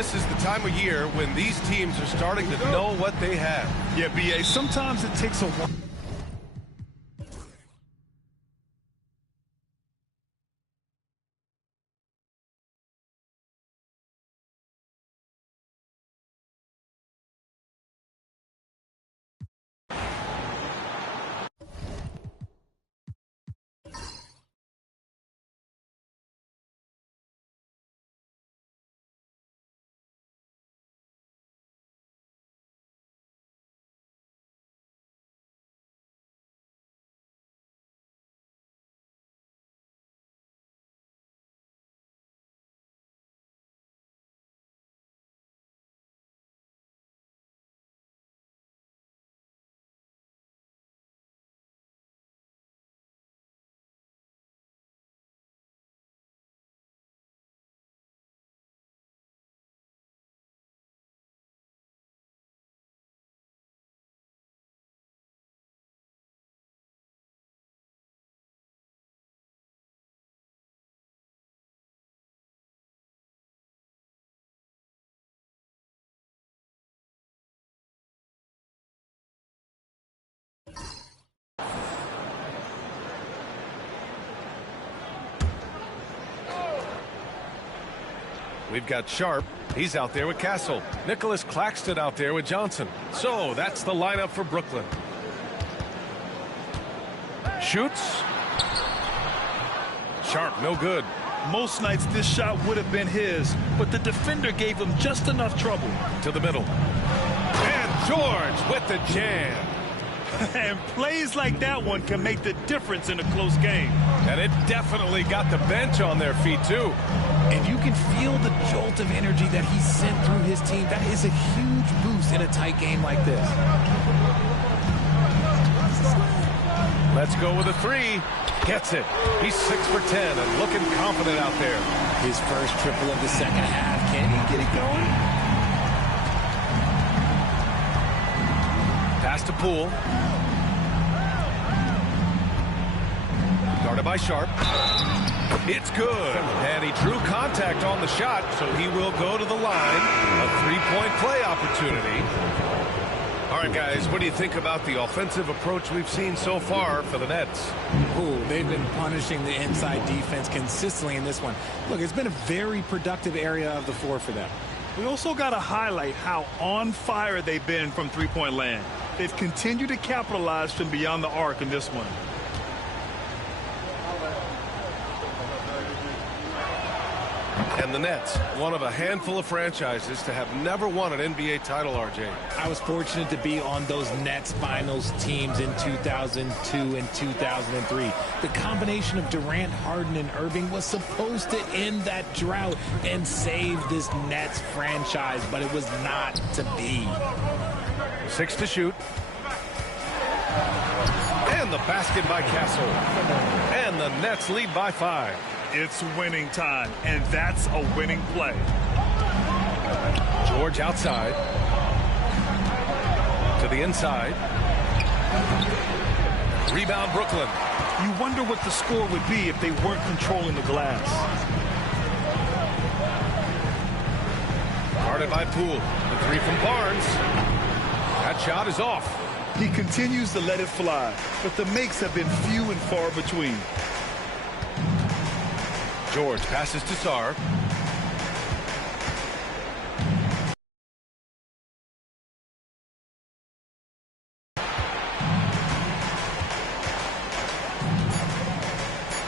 This is the time of year when these teams are starting to know what they have. Yeah, B.A., sometimes it takes a while. We've got Sharp. He's out there with Castle. Nicholas Claxton out there with Johnson. So that's the lineup for Brooklyn. Shoots. Sharp, no good. Most nights this shot would have been his, but the defender gave him just enough trouble. To the middle. And George with the jam. And plays like that one can make the difference in a close game. And it definitely got the bench on their feet, too. And you can feel the jolt of energy that he sent through his team. That is a huge boost in a tight game like this. Let's go with a three. Gets it. He's 6 for 10 and looking confident out there. His first triple of the second half. Can he get it going? Pass to Poole. Guarded by Sharp. It's good. And he drew contact on the shot, so he will go to the line. A three-point play opportunity. All right, guys, what do you think about the offensive approach we've seen so far for the Nets? Ooh, they've been punishing the inside defense consistently in this one. Look, it's been a very productive area of the floor for them. We also got to highlight how on fire they've been from three-point land. They've continued to capitalize from beyond the arc in this one. And the Nets, one of a handful of franchises to have never won an NBA title, RJ. I was fortunate to be on those Nets finals teams in 2002 and 2003. The combination of Durant, Harden, and Irving was supposed to end that drought and save this Nets franchise, but it was not to be. 6 to shoot. And the basket by Castle. And the Nets lead by 5. It's winning time, and that's a winning play. George outside. To the inside. Rebound Brooklyn. You wonder what the score would be if they weren't controlling the glass. Guarded by Poole. The three from Barnes. That shot is off. He continues to let it fly, but the makes have been few and far between. George passes to Sarr.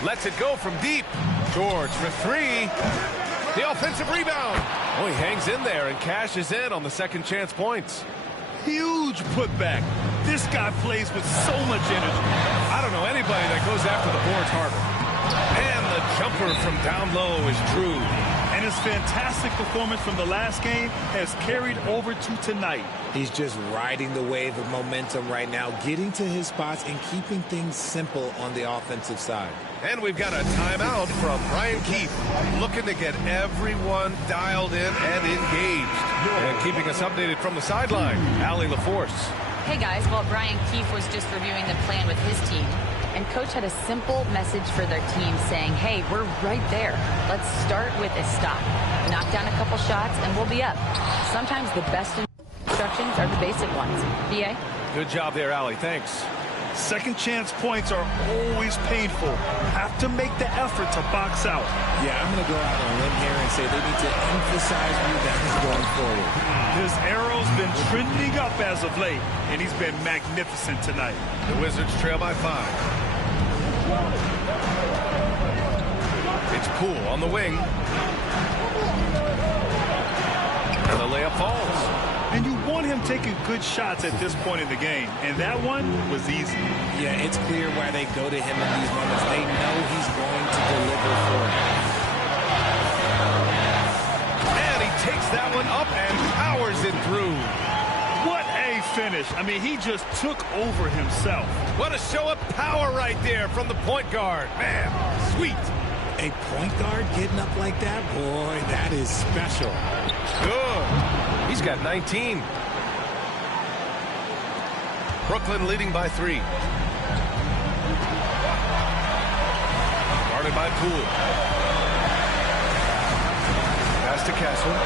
Lets it go from deep. George for three. The offensive rebound. Oh, he hangs in there and cashes in on the second chance points. Huge putback. This guy plays with so much energy. I don't know anybody that goes after the boards harder. And the jumper from down low is true. And his fantastic performance from the last game has carried over to tonight. He's just riding the wave of momentum right now, getting to his spots and keeping things simple on the offensive side. And we've got a timeout from Brian Keefe, looking to get everyone dialed in and engaged. And keeping us updated from the sideline, Allie LaForce. Hey guys, well, Brian Keefe was just reviewing the plan with his team. And coach had a simple message for their team saying, hey, we're right there. Let's start with a stop. Knock down a couple shots and we'll be up. Sometimes the best instructions are the basic ones. BA? Good job there, Allie. Thanks. Second chance points are always painful. Have to make the effort to box out. Yeah, I'm going to go out on a limb here and say they need to emphasize rebounds going forward. His arrow's been trending up as of late, and he's been magnificent tonight. The Wizards trail by 5. It's Poole on the wing. And the layup falls. And you want him taking good shots at this point in the game, and that one was easy. Yeah, it's clear why they go to him in these moments. They know he's going to deliver for them. And he takes that one up and powers it through. What a finish. I mean, he just took over himself. What a show of power right there from the point guard. Man, sweet. A point guard getting up like that? Boy, that is special. Good. He's got 19. Brooklyn leading by 3. Guarded by Poole. Pass to Castle.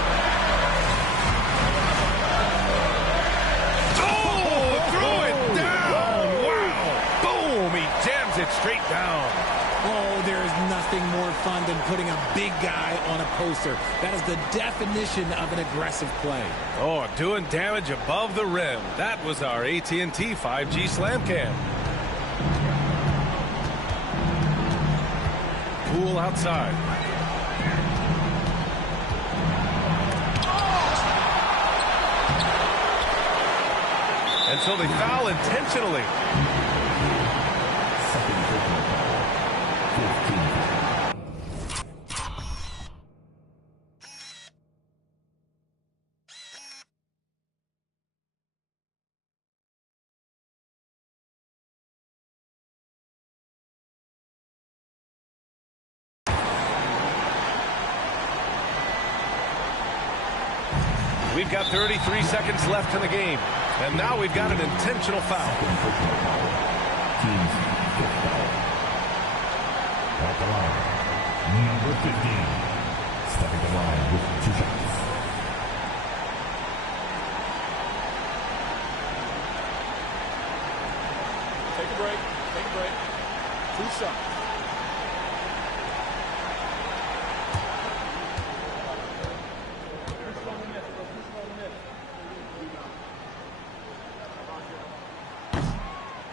Oh, threw it down. Wow. Boom. He jams it straight down. Oh, there is nothing more fun than putting a big guy on a poster. That is the definition of an aggressive play. Oh, doing damage above the rim. That was our AT&T 5G Slam Cam. Poole outside. And so they foul intentionally. We've got 33 seconds left in the game. And now we've got an intentional foul. At the line, number 15, stepping the line with 2 shots. Take a break. Take a break. 2 shots.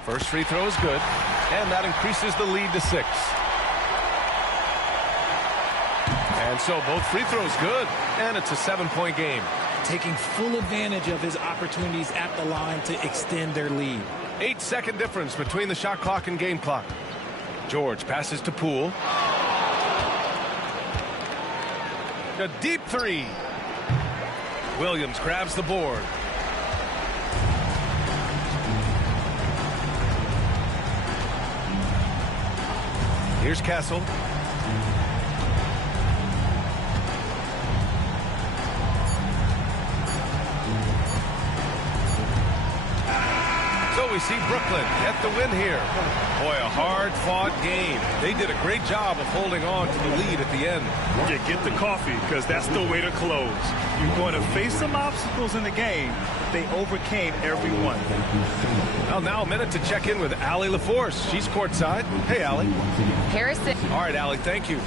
First free throw is good, and that increases the lead to 6. And so both free throws good, and it's a 7-point game. Taking full advantage of his opportunities at the line to extend their lead. 8-second difference between the shot clock and game clock. George passes to Poole. A deep three. Williams grabs the board. Here's Castle. So we see Brooklyn get the win here. Boy, a hard-fought game. They did a great job of holding on to the lead at the end. Yeah, get the coffee, because that's the way to close. You're going to face some obstacles in the game. They overcame every one. Well, now a minute to check in with Allie LaForce. She's courtside. Hey, Allie. Harrison. All right, Allie, thank you.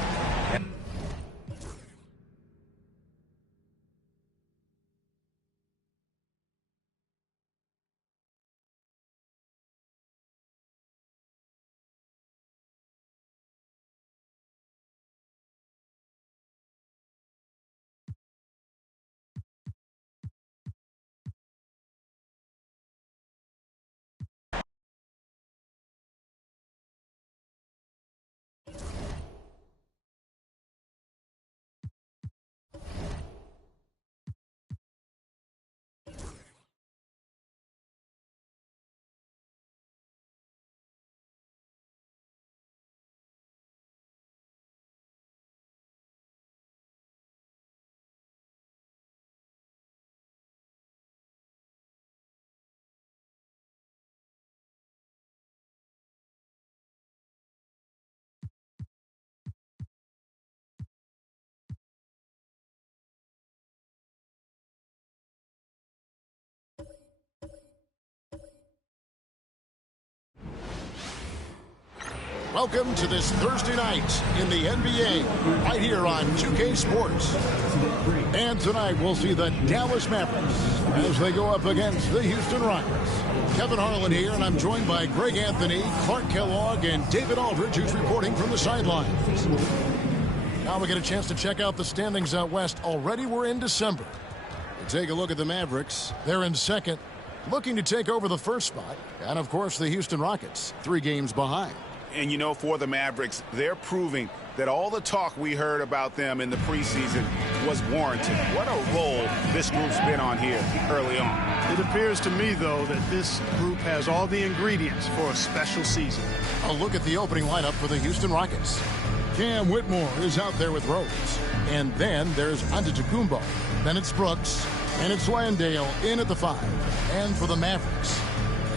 Welcome to this Thursday night in the NBA, right here on 2K Sports. And tonight we'll see the Dallas Mavericks as they go up against the Houston Rockets. Kevin Harlan here, and I'm joined by Greg Anthony, Clark Kellogg, and David Aldridge, who's reporting from the sidelines. Now we get a chance to check out the standings out west. Already we're in December. We take a look at the Mavericks. They're in second, looking to take over the first spot. And, of course, the Houston Rockets, 3 games behind. And, you know, for the Mavericks, they're proving that all the talk we heard about them in the preseason was warranted. What a role this group's been on here early on. It appears to me, though, that this group has all the ingredients for a special season. A look at the opening lineup for the Houston Rockets. Cam Whitmore is out there with Rose. And then there's Antetokounmpo. Then it's Brooks. And it's Landale in at the 5. And for the Mavericks,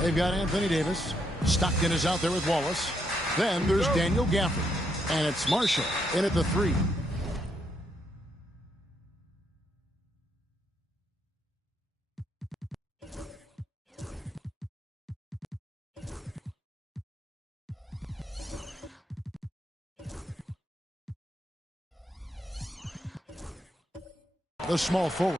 they've got Anthony Davis. Stockton is out there with Wallace. Then there's Daniel Gafford. And it's Marshall in at the 3. The small forward.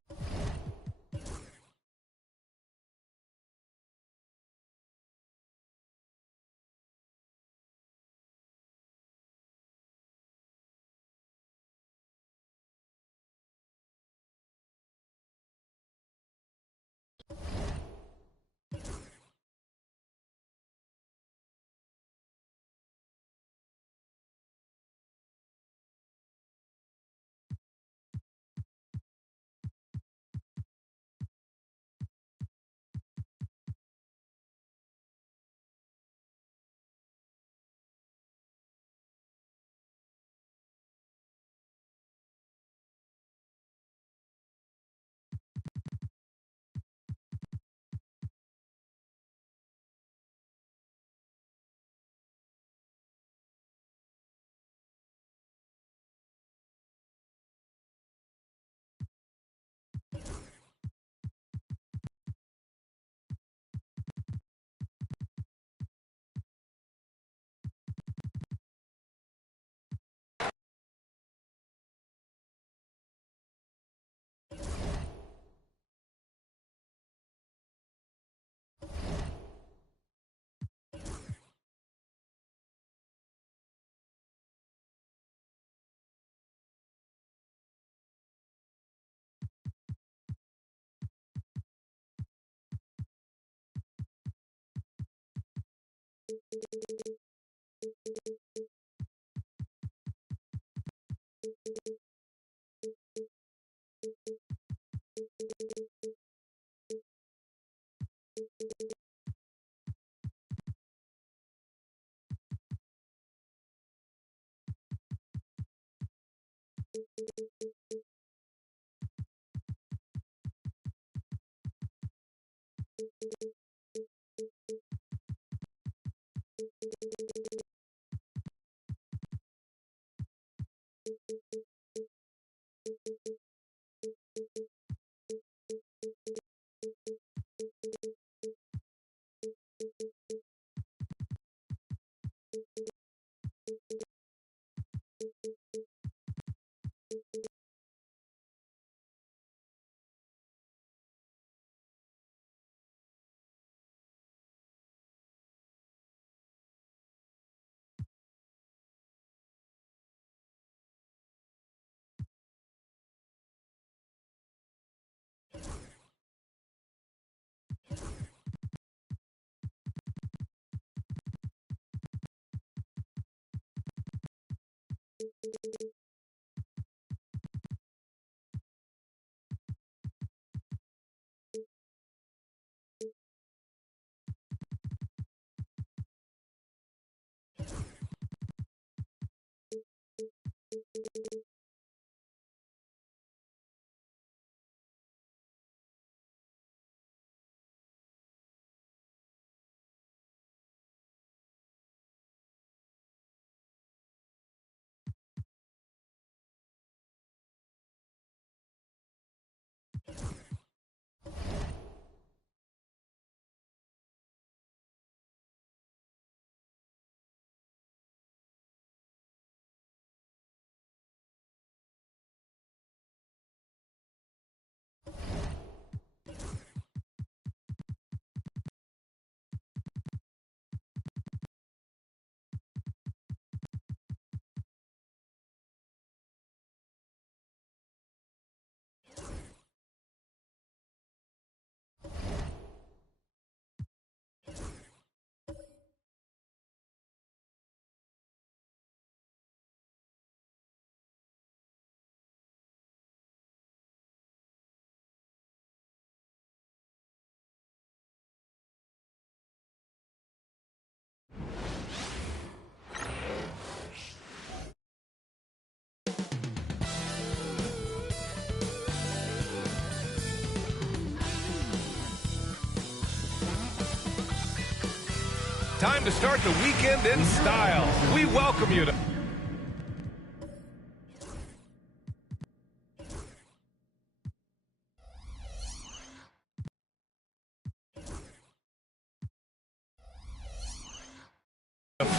Time to start the weekend in style. We welcome you to...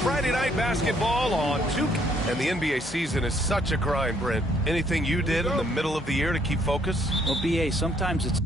Friday night basketball on 2. And the NBA season is such a grind, Brent. Anything you did in the middle of the year to keep focus? Well, BA, sometimes it's...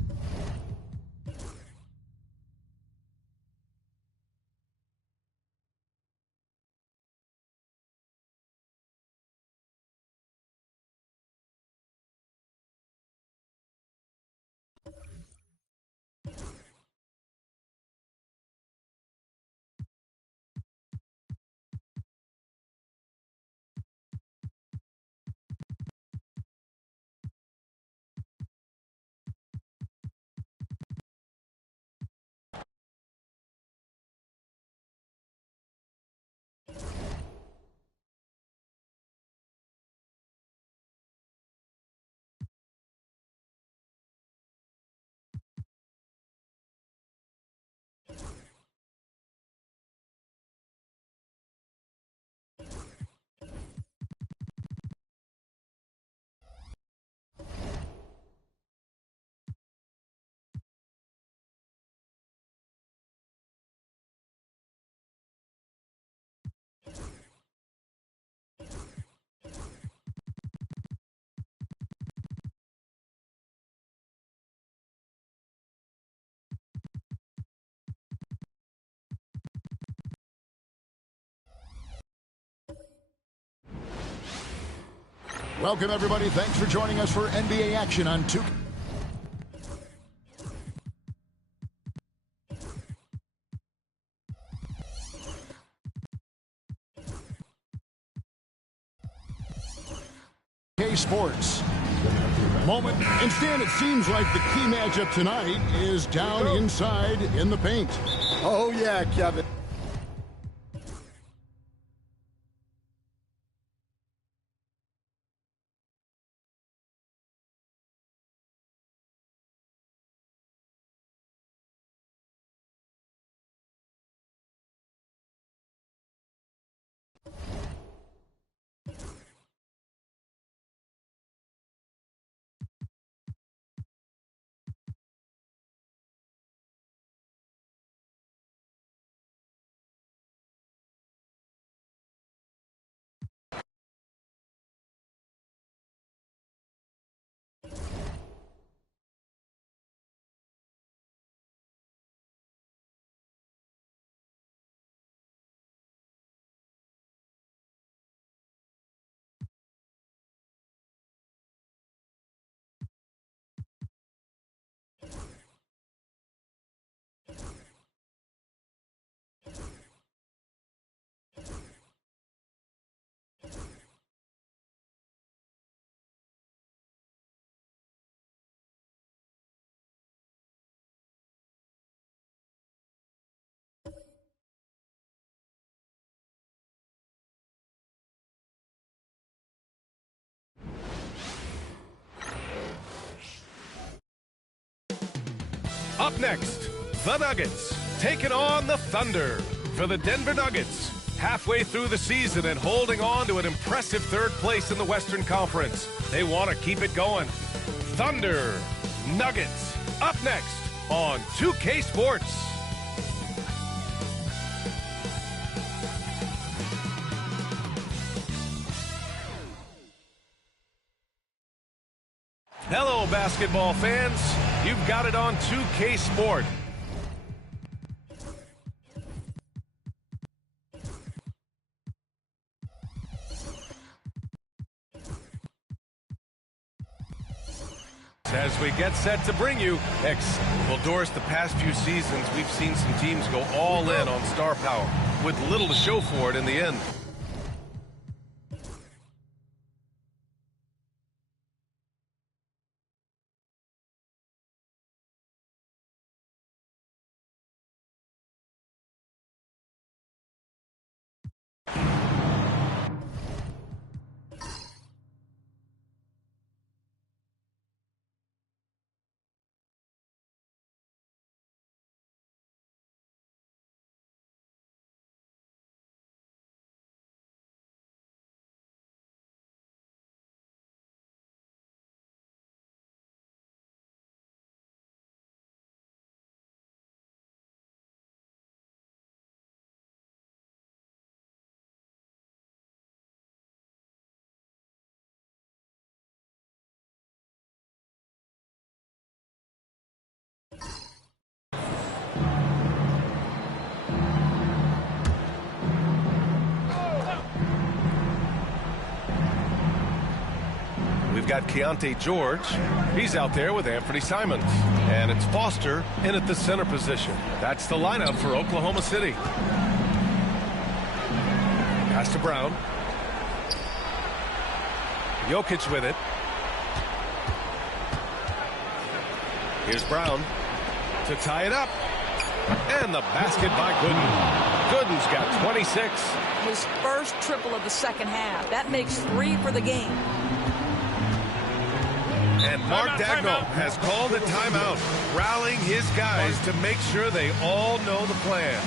Welcome, everybody. Thanks for joining us for NBA action on 2K. 2K Sports. Moment. And Stan, it seems like the key matchup tonight is down inside in the paint. Oh, yeah, Kevin. Up next, the Nuggets taking on the Thunder. For the Denver Nuggets, halfway through the season and holding on to an impressive third place in the Western Conference. They want to keep it going. Thunder, Nuggets, up next on 2K Sports. Hello, basketball fans. You've got it on 2K Sport. As we get set to bring you well, Doris, the past few seasons, we've seen some teams go all in on star power with little to show for it in the end. We've got Keontae George. He's out there with Anthony Simons. And it's Foster in at the center position. That's the lineup for Oklahoma City. Pass to Brown. Jokic with it. Here's Brown to tie it up. And the basket by Gooden. Gooden's got 26. His first triple of the second half. That makes 3 for the game. And Mark Dagnall has called a timeout, rallying his guys to make sure they all know the plan.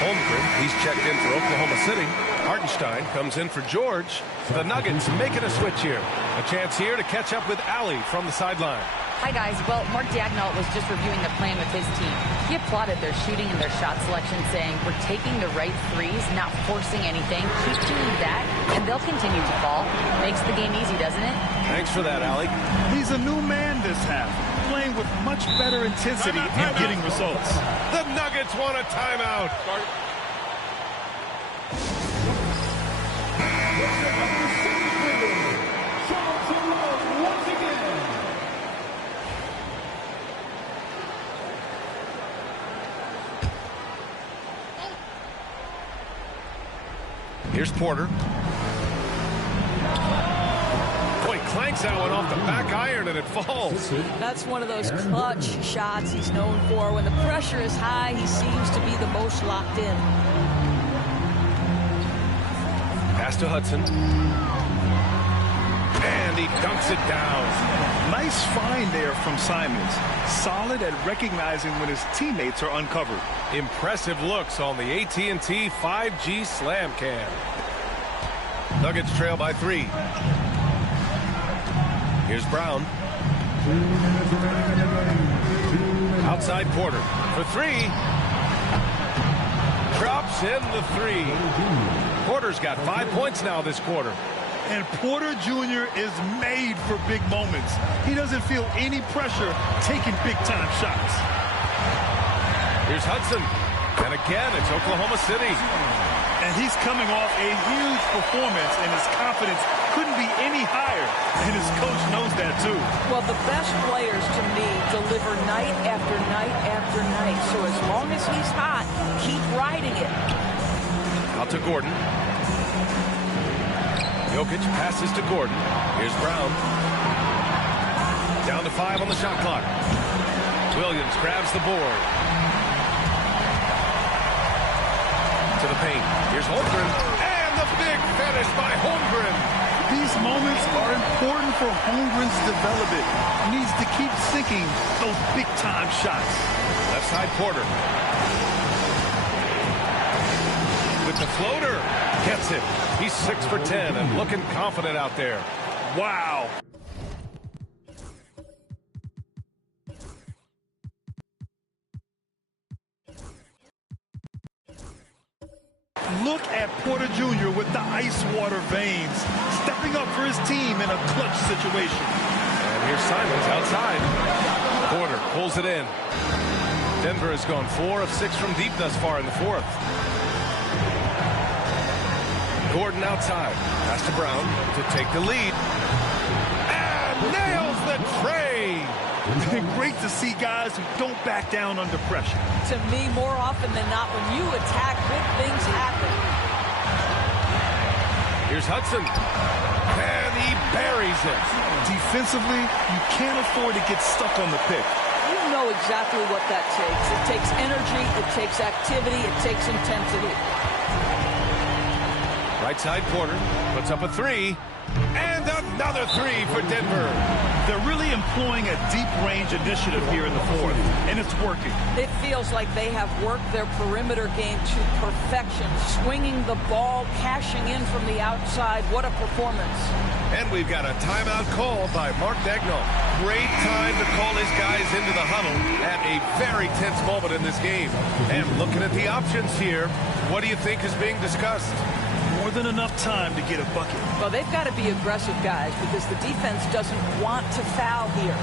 Holmgren, he's checked in for Oklahoma City. Hartenstein comes in for George. The Nuggets making a switch here. A chance here to catch up with Allie from the sideline. Hi, guys. Well, Mark Dagnall was just reviewing the plan with his team. He applauded their shooting and their shot selection, saying, we're taking the right threes, not forcing anything. Keep doing that, and they'll continue to fall. Makes the game easy, doesn't it? Thanks for that, Allie. He's a new man this half, playing with much better intensity and getting results. The Nuggets want a timeout. Here's Porter. Hits that one off the back iron, and it falls. That's one of those clutch shots he's known for. When the pressure is high, he seems to be the most locked in. Pass to Hudson. And he dunks it down. Nice find there from Simons. Solid at recognizing when his teammates are uncovered. Impressive looks on the AT&T 5G Slam Cam. Nuggets trail by 3. Here's Brown. Outside Porter for 3. Drops in the 3. Porter's got 5 points now this quarter. And Porter Jr. is made for big moments. He doesn't feel any pressure taking big-time shots. Here's Hudson. And again, it's Oklahoma City. And he's coming off a huge performance, and his confidence couldn't be any higher. And his coach knows that, too. Well, the best players, to me, deliver night after night after night. So as long as he's hot, keep riding it. Out to Gordon. Jokic passes to Gordon. Here's Brown. Down to 5 on the shot clock. Williams grabs the board. To the paint. Here's Holmgren. And the big finish by Holmgren. These moments are important for Holmgren's development. He needs to keep sinking those big-time shots. Left side Porter. With the floater. Gets it. He's 6 for 10 and looking confident out there. Wow. Look at Porter Jr. with the ice water veins, stepping up for his team in a clutch situation. And here's Simons outside. Porter pulls it in. Denver has gone 4 of 6 from deep thus far in the 4th. Gordon outside. Pass to Brown to take the lead. And nails the tray. Great to see guys who don't back down under pressure. To me, more often than not, when you attack, good things happen. Here's Hudson. And he buries it. Defensively, you can't afford to get stuck on the pick. You know exactly what that takes. It takes energy, it takes activity, it takes intensity. Right side Porter puts up a 3. And another 3 for Denver. They're really employing a deep range initiative here in the 4th, and it's working. It feels like they have worked their perimeter game to perfection, swinging the ball, cashing in from the outside. What a performance. And we've got a timeout call by Mark Daigneault. Great time to call his guys into the huddle at a very tense moment in this game. And looking at the options here, what do you think is being discussed? More than enough time to get a bucket. Well, they've got to be aggressive, guys, because the defense doesn't want to foul here.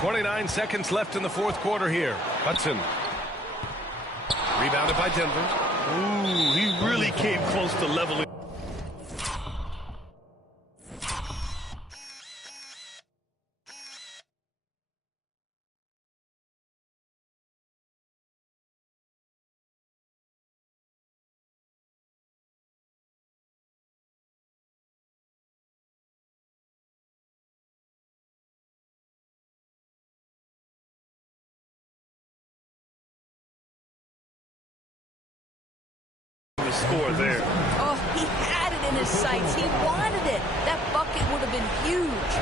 .29 seconds left in the 4th quarter here. Hudson. Rebounded by Denver. Ooh, he really came close to leveling. Score there. Oh, he had it in his sights. He wanted it. That bucket would have been huge.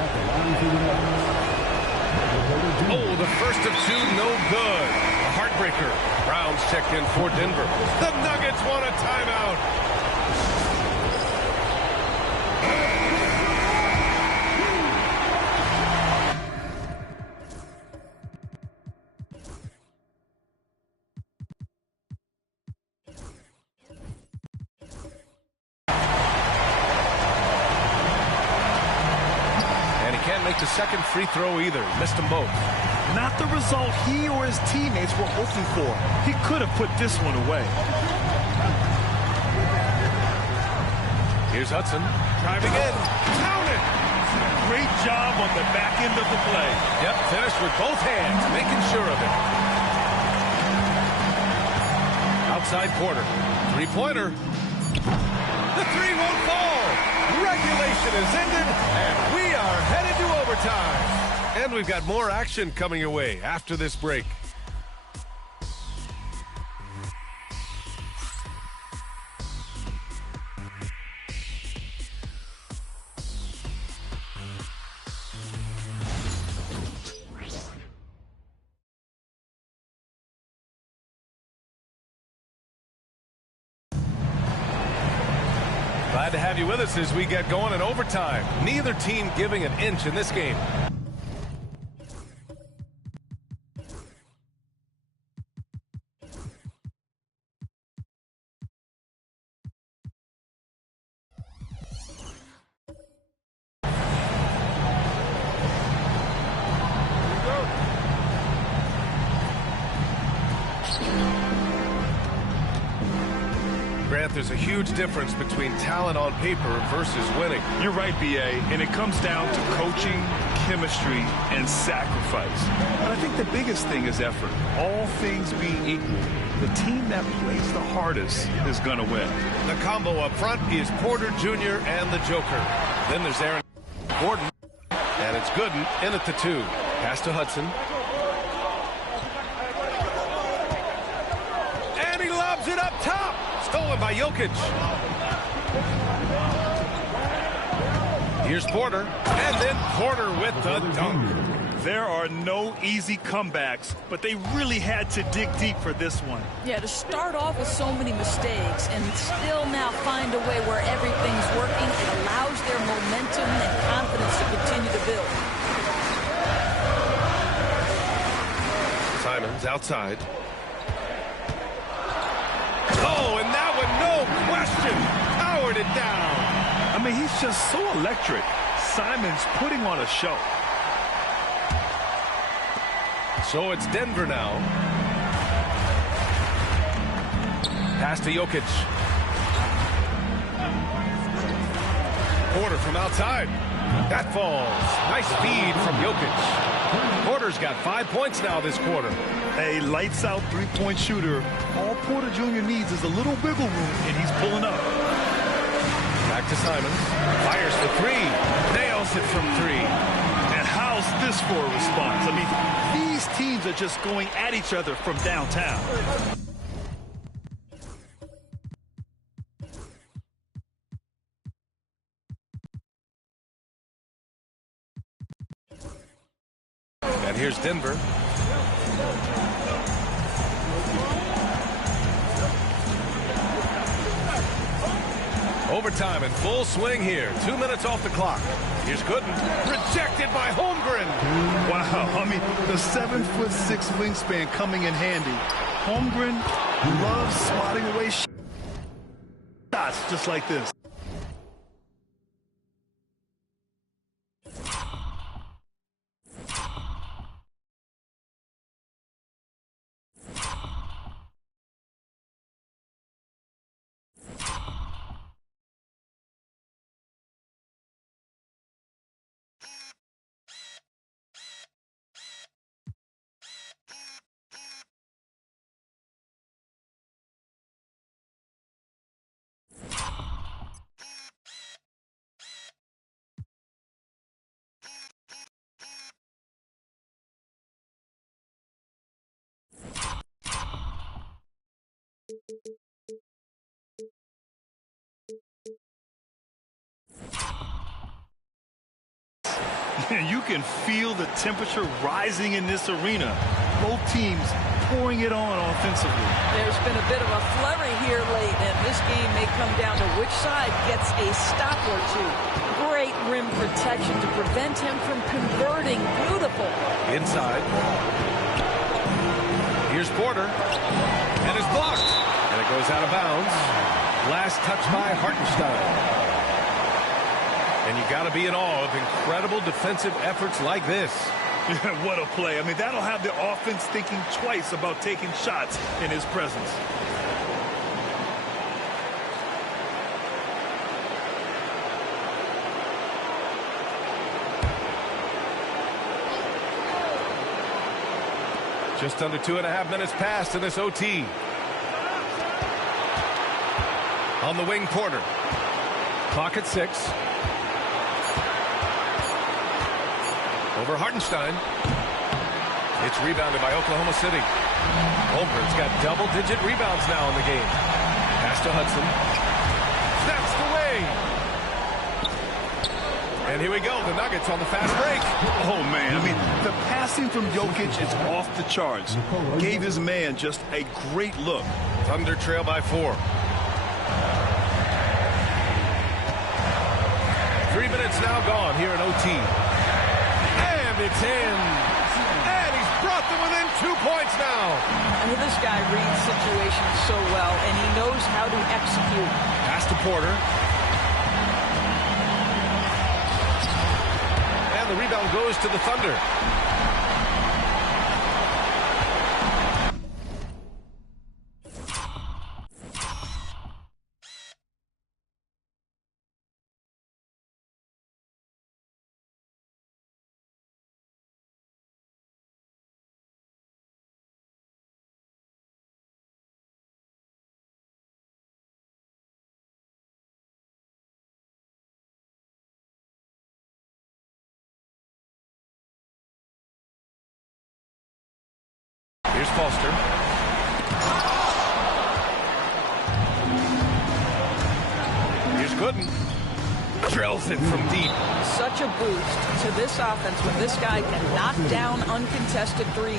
Oh, the first of 2, no good. A heartbreaker. Brown's checked in for Denver. The Nuggets want a timeout. Make the second free throw either. Missed them both. Not the result he or his teammates were hoping for. He could have put this one away. Here's Hudson. Driving in. Count it. Great job on the back end of the play. Yep, finished with both hands, making sure of it. outside Porter. Three-pointer. The three won't fall. Regulation is ended, and we are headed to overtime. And we've got more action coming your way after this break. Glad to have you with us as we get going in overtime. Neither team giving an inch in this game. Grant, there's a huge difference between talent on paper versus winning. You're right, B.A., and it comes down to coaching, chemistry, and sacrifice. But I think the biggest thing is effort. All things being equal, the team that plays the hardest is going to win. The combo up front is Porter Jr. and the Joker. Then there's Aaron Gordon, and it's Gooden in at the 2. Pass to Hudson. And he lobs it up top. Stolen by Jokic. Here's Porter, and then Porter with the dunk. There are no easy comebacks, but they really had to dig deep for this one. Yeah, to start off with so many mistakes and still now find a way where everything's working, it allows their momentum and confidence to continue to build. Simons outside. Oh, and that one, no question, powered it down. I mean, he's just so electric. Simons putting on a show. So it's Denver now. Pass to Jokic. Porter from outside. That falls. Nice feed from Jokic. Porter's got 5 points now this quarter. A lights-out three-point shooter. All Porter Jr. needs is a little wiggle room, and he's pulling up. Back to Simons. Fires for 3. Nails it from 3. And how's this for a response? I mean, these teams are just going at each other from downtown. And here's Denver. Overtime in full swing here. 2 minutes off the clock. Here's Gooden. Rejected by Holmgren. Wow, I mean, the 7'6" wingspan coming in handy. Holmgren loves swatting away shots just like this. You can feel the temperature rising in this arena. Both teams pouring it on offensively. There's been a bit of a flurry here late, and this game may come down to which side gets a stop or two. Great rim protection to prevent him from converting. Beautiful. Inside. Here's Porter. And it's blocked. And it goes out of bounds. Last touch by Hartenstein. And you got to be in awe of incredible defensive efforts like this. What a play. I mean, that'll have the offense thinking twice about taking shots in his presence. Just under 2.5 minutes passed in this OT. On the wing, Porter. Clock at 6. Over Hartenstein. It's rebounded by Oklahoma City. Holmgren's got double-digit rebounds now in the game. Pass to Hudson. Snaps away. And here we go. The Nuggets on the fast break. Oh, man. I mean, the passing from Jokic is off the charts. Gave his man just a great look. Thunder trail by 4. 3 minutes now gone here in OT. And it's in. And he's brought them within 2 points now. I mean, this guy reads situations so well, and he knows how to execute. Pass to Porter. And the rebound goes to the Thunder. Here's Foster. Here's Gooden. Drills it from deep. Such a boost to this offense when this guy can knock down uncontested threes.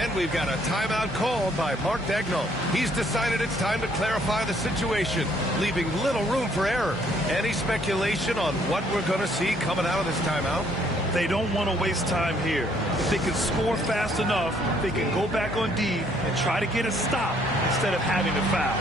And we've got a timeout called by Mark Daigneault. He's decided it's time to clarify the situation, leaving little room for error. Any speculation on what we're going to see coming out of this timeout? They don't want to waste time here. If they can score fast enough, they can go back on D and try to get a stop instead of having to foul.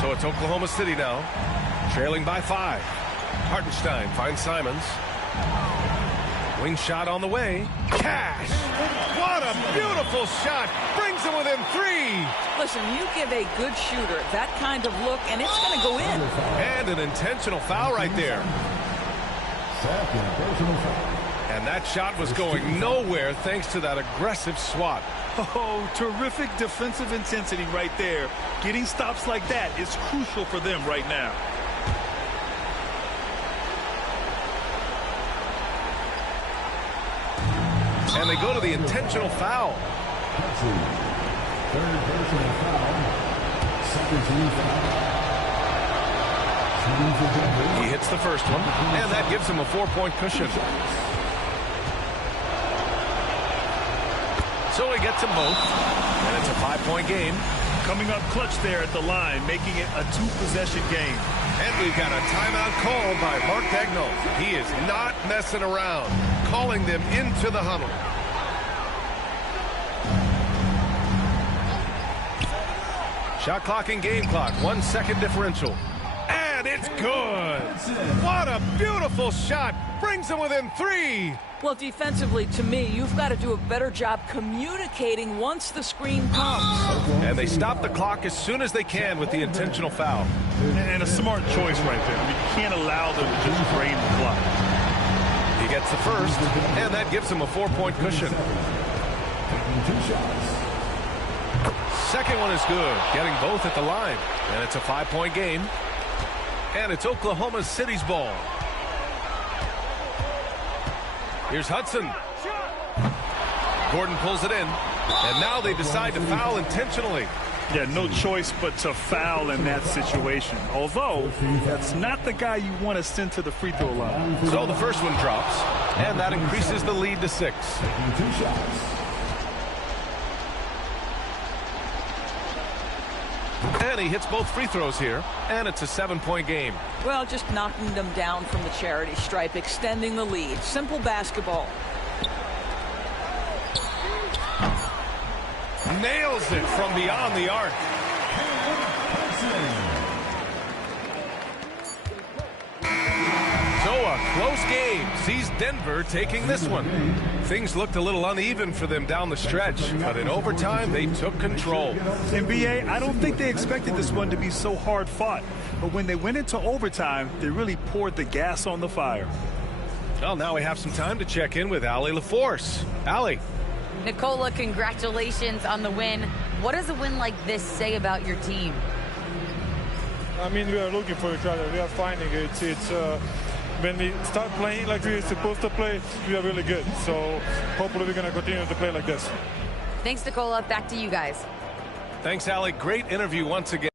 So it's Oklahoma City now, trailing by 5. Hartenstein finds Simons. Wing shot on the way. Cash! What a beautiful shot! Brings him within 3. Listen, you give a good shooter that kind of look, and it's going to go in. And an intentional foul right there. And that shot was going nowhere thanks to that aggressive swat. Oh, terrific defensive intensity right there. Getting stops like that is crucial for them right now. And they go to the intentional foul. Third personal foul. Second team foul. He hits the first one, and that gives him a 4-point cushion. So he gets them both, and it's a 5-point game. Coming up clutch there at the line, making it a 2-possession game. And we've got a timeout called by Mark Daigneault. He is not messing around, calling them into the huddle. Shot clock and game clock, 1 second differential. And it's good. What a beautiful shot. Brings them within 3. Well, defensively, to me, you've got to do a better job communicating once the screen comes. And they stop the clock as soon as they can with the intentional foul. And a smart choice right there. I mean, you can't allow them to just drain the clock. He gets the first, and that gives him a 4-point cushion. Second one is good, getting both at the line. And it's a 5-point game. And it's Oklahoma City's ball. Here's Hudson. Gordon pulls it in. And now they decide to foul intentionally. Yeah, no choice but to foul in that situation. Although, that's not the guy you want to send to the free throw line. So the first one drops. And that increases the lead to 6. And he hits both free throws here, and it's a 7-point game. Well, just knocking them down from the charity stripe, extending the lead. Simple basketball. Nails it from beyond the arc. A close game sees Denver taking this one. Things looked a little uneven for them down the stretch, but in overtime, they took control. NBA, I don't think they expected this one to be so hard fought. But when they went into overtime, they really poured the gas on the fire. Well, now we have some time to check in with Allie LaForce. Allie. Nicola, congratulations on the win. What does a win like this say about your team? I mean, we are looking for each other. We are finding it. When we start playing like we're supposed to play, we are really good. So hopefully we're going to continue to play like this. Thanks, Nicola. Back to you guys. Thanks, Allie. Great interview once again.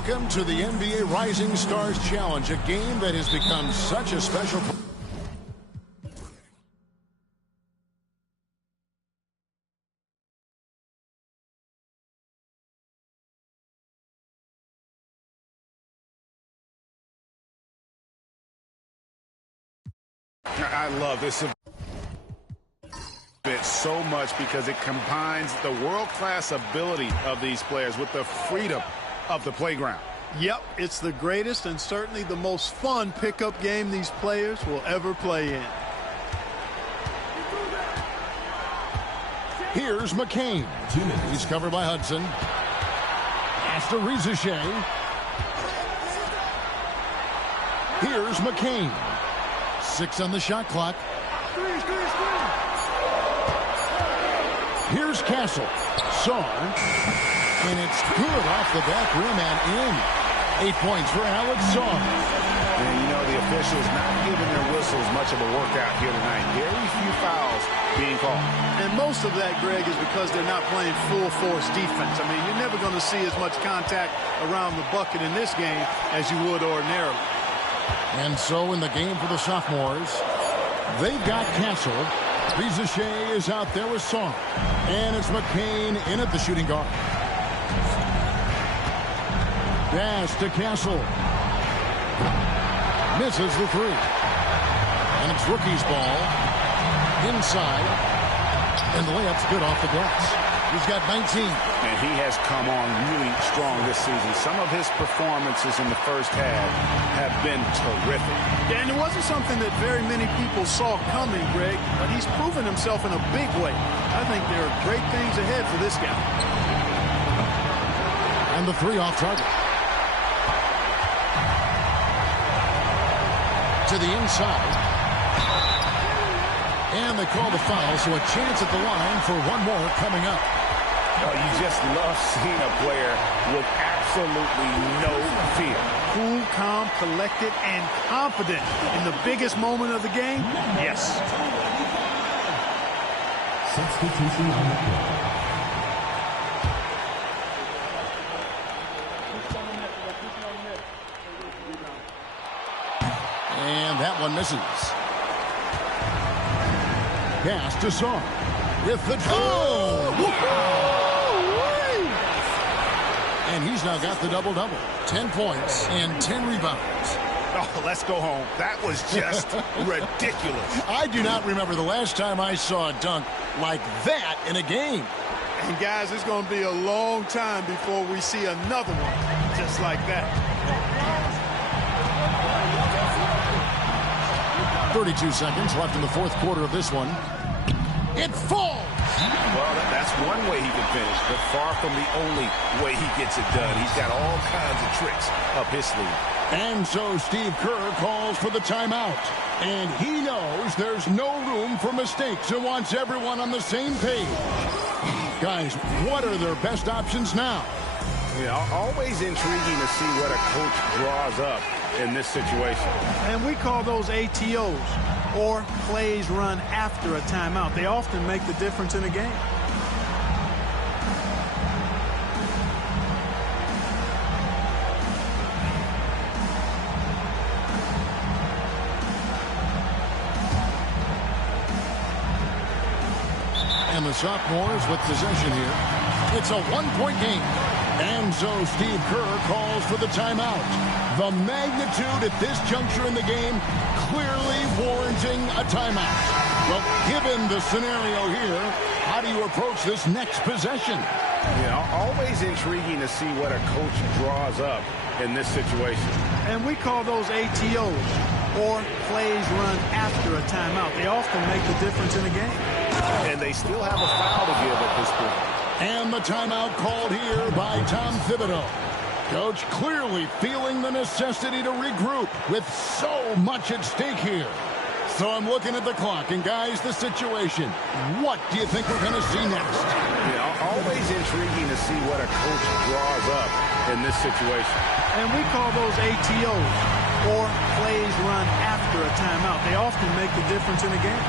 welcome to the NBA Rising Stars Challenge, a game that has become such a special. I love this bit so much because it combines the world-class ability of these players with the freedom of the playground. Yep, it's the greatest and certainly the most fun pickup game these players will ever play in. Here's McCain. He's covered by Hudson. Pass to Resurrected. Here's McCain. 6 on the shot clock. Here's Castle. Saw. And it's good off the back rim and in. 8 points for Alex Saw. And you know the officials not giving their whistles much of a workout here tonight. Very few fouls being called. And most of that, Greg, is because they're not playing full force defense. I mean, you're never going to see as much contact around the bucket in this game as you would ordinarily. And so in the game for the sophomores, they've got Castle. Resurrected is out there with Saw. And it's McCain in at the shooting guard. Pass to Castle. Misses the three. And it's rookie's ball. Inside. And the layup's good off the glass. He's got 19. And he has come on really strong this season. Some of his performances in the first half have been terrific. Yeah, and it wasn't something that very many people saw coming, Greg, but he's proven himself in a big way. I think there are great things ahead for this guy. And the three off target. To the inside. And they call the foul, so a chance at the line for one more coming up. Oh, you just love seeing a player with absolutely no fear. Cool, calm, collected, and confident in the biggest moment of the game? Yes. Substitution on the court. And that one misses. Pass to Saw. With the and he's now got the double-double. 10 points and 10 rebounds. Oh, let's go home. That was just ridiculous. I do not remember the last time I saw a dunk like that in a game. And, guys, it's going to be a long time before we see another one just like that. 32 seconds left in the fourth quarter of this one. It falls. Well, that's one way he can finish, but far from the only way he gets it done. He's got all kinds of tricks up his sleeve. And so Steve Kerr calls for the timeout. And he knows there's no room for mistakes and wants everyone on the same page. Guys, what are their best options now? Yeah, always intriguing to see what a coach draws up in this situation. And we call those ATOs, or plays run after a timeout. They often make the difference in a game. And the sophomores with possession here. It's a one-point game. And so Steve Kerr calls for the timeout. The magnitude at this juncture in the game clearly warranting a timeout. Well, given the scenario here, how do you approach this next possession? Yeah, always intriguing to see what a coach draws up in this situation. And we call those ATOs, or plays run after a timeout. They often make the difference in a game. And they still have a foul to give at this point. And the timeout called here by Tom Thibodeau. Coach clearly feeling the necessity to regroup with so much at stake here. So I'm looking at the clock, and guys, the situation. What do you think we're going to see next? Yeah, always intriguing to see what a coach draws up in this situation. And we call those ATOs, or plays run after a timeout. They often make the difference in a game.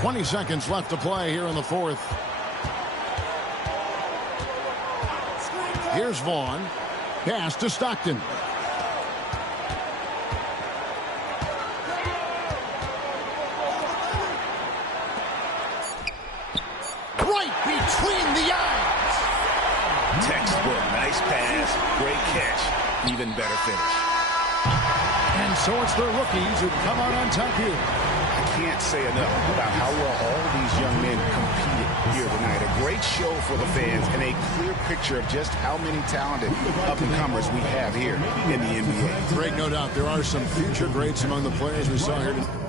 20 seconds left to play here in the fourth. Here's Vaughn. Pass to Stockton. Right between the eyes. Textbook. Nice pass. Great catch. Even better finish. And so it's the rookies who come out on top here. I can't say enough about how well all these young men competed here tonight. A great show for the fans and a clear picture of just how many talented up-and-comers we have here in the NBA. Great, no doubt. There are some future greats among the players we saw here tonight.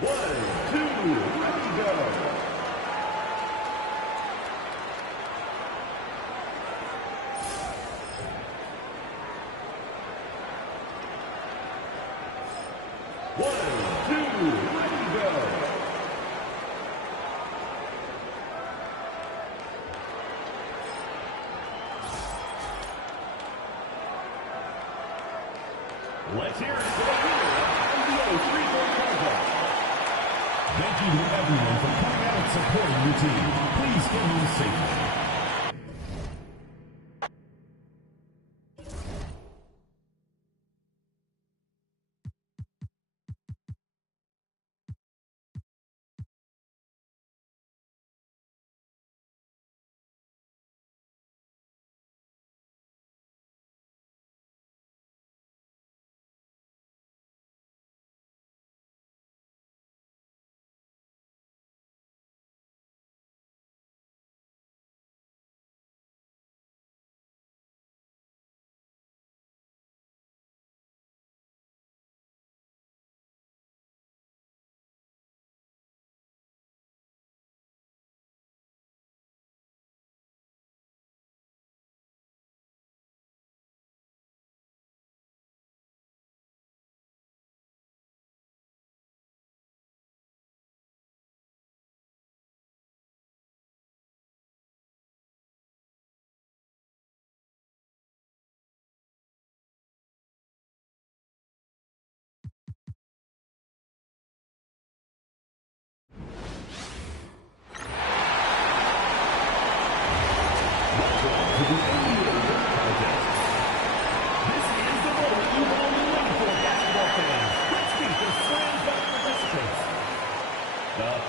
One, ready, go. Let's hear it for the winner of the NBA three-point contest. Thank you to everyone for coming out and supporting your team. Please get home safely.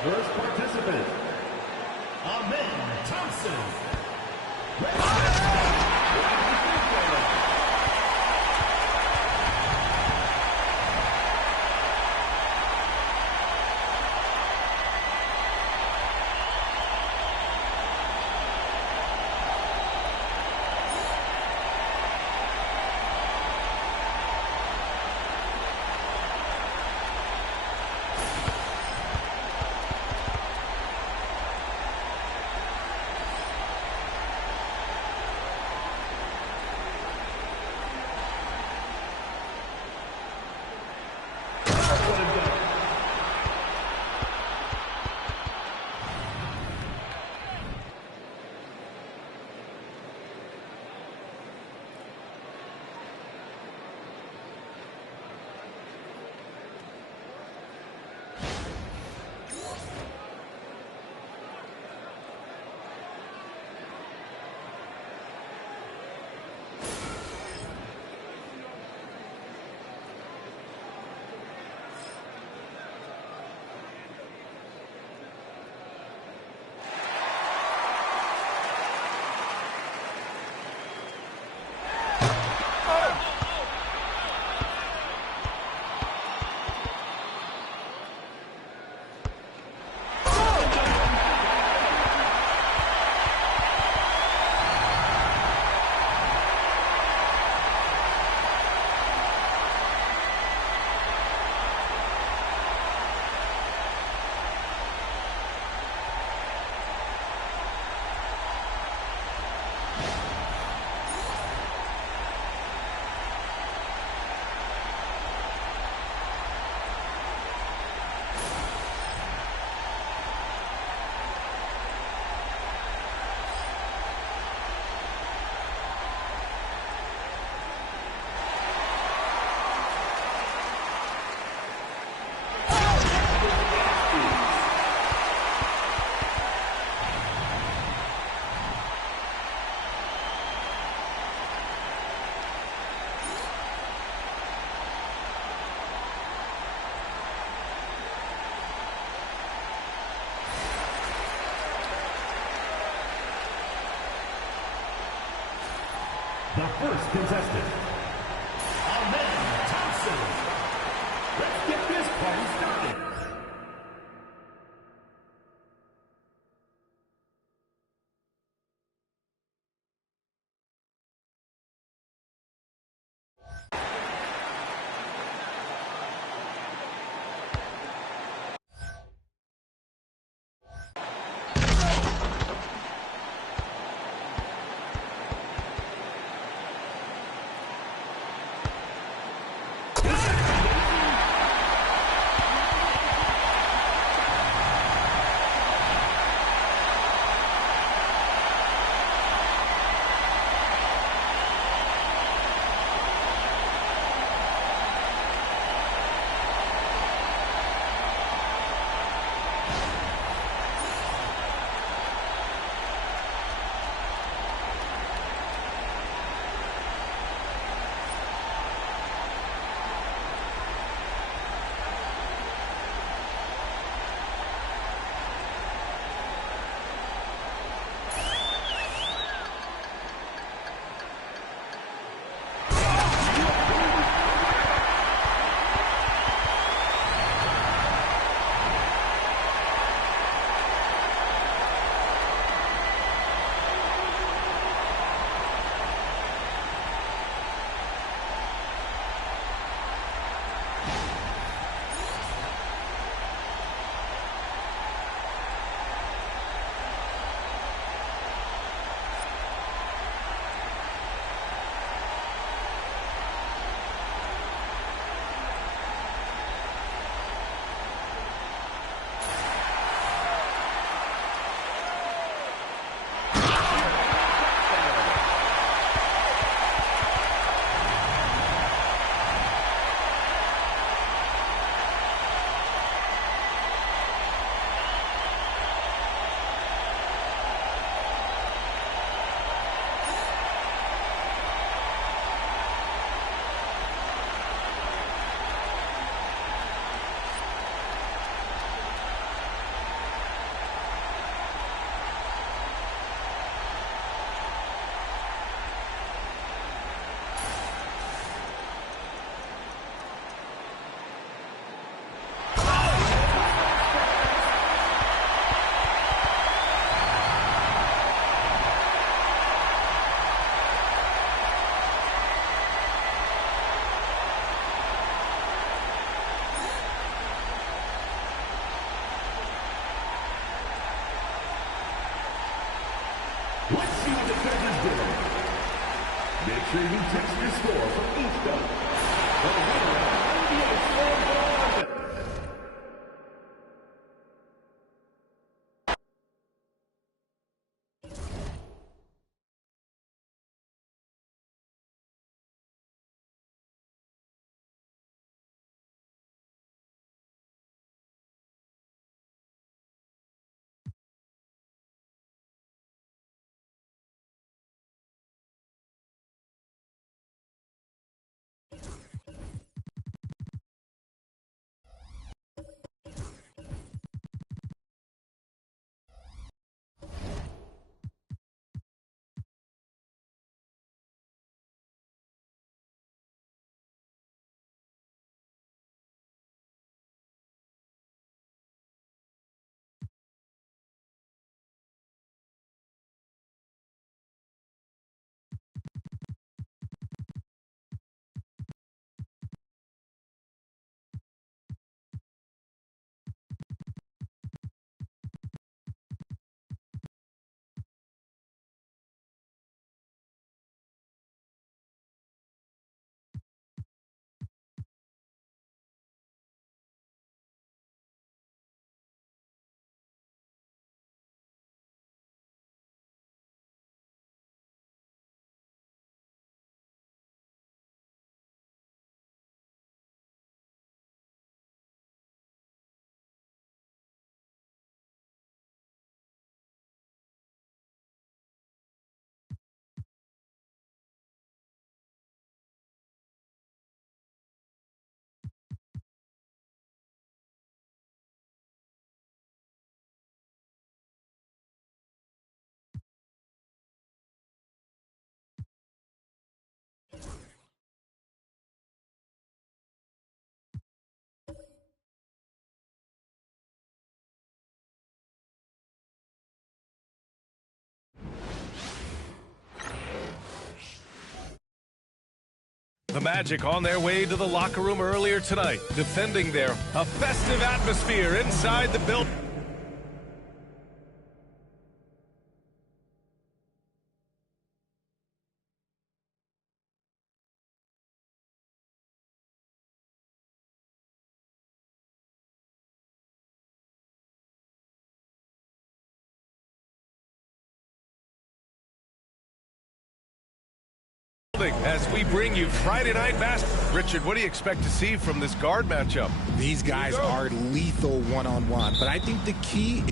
First participant, Thompson. The first contestant, Thompson. Let's get this party started. the defender's goal. Make sure you text your score from each goal. The winner of NBA Slam Ball. The Magic on their way to the locker room earlier tonight, defending there. A festive atmosphere inside the building. As we bring you Friday Night Basketball. Richard, what do you expect to see from this guard matchup? These guys are lethal one-on-one, but I think the key...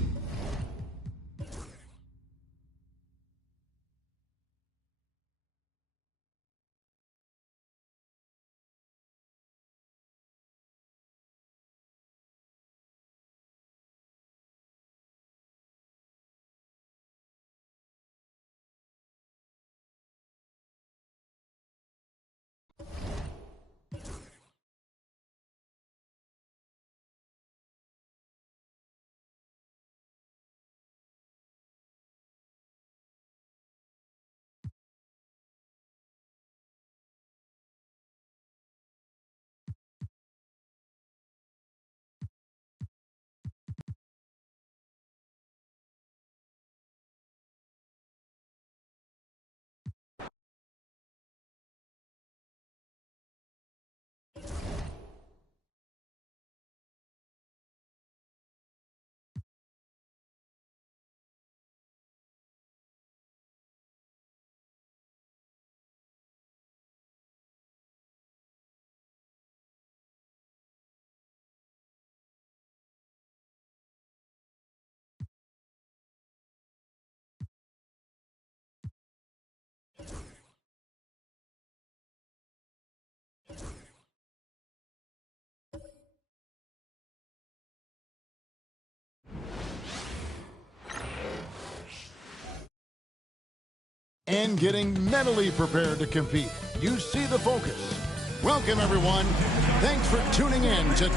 And getting mentally prepared to compete. You see the focus. Welcome, everyone. Thanks for tuning in to...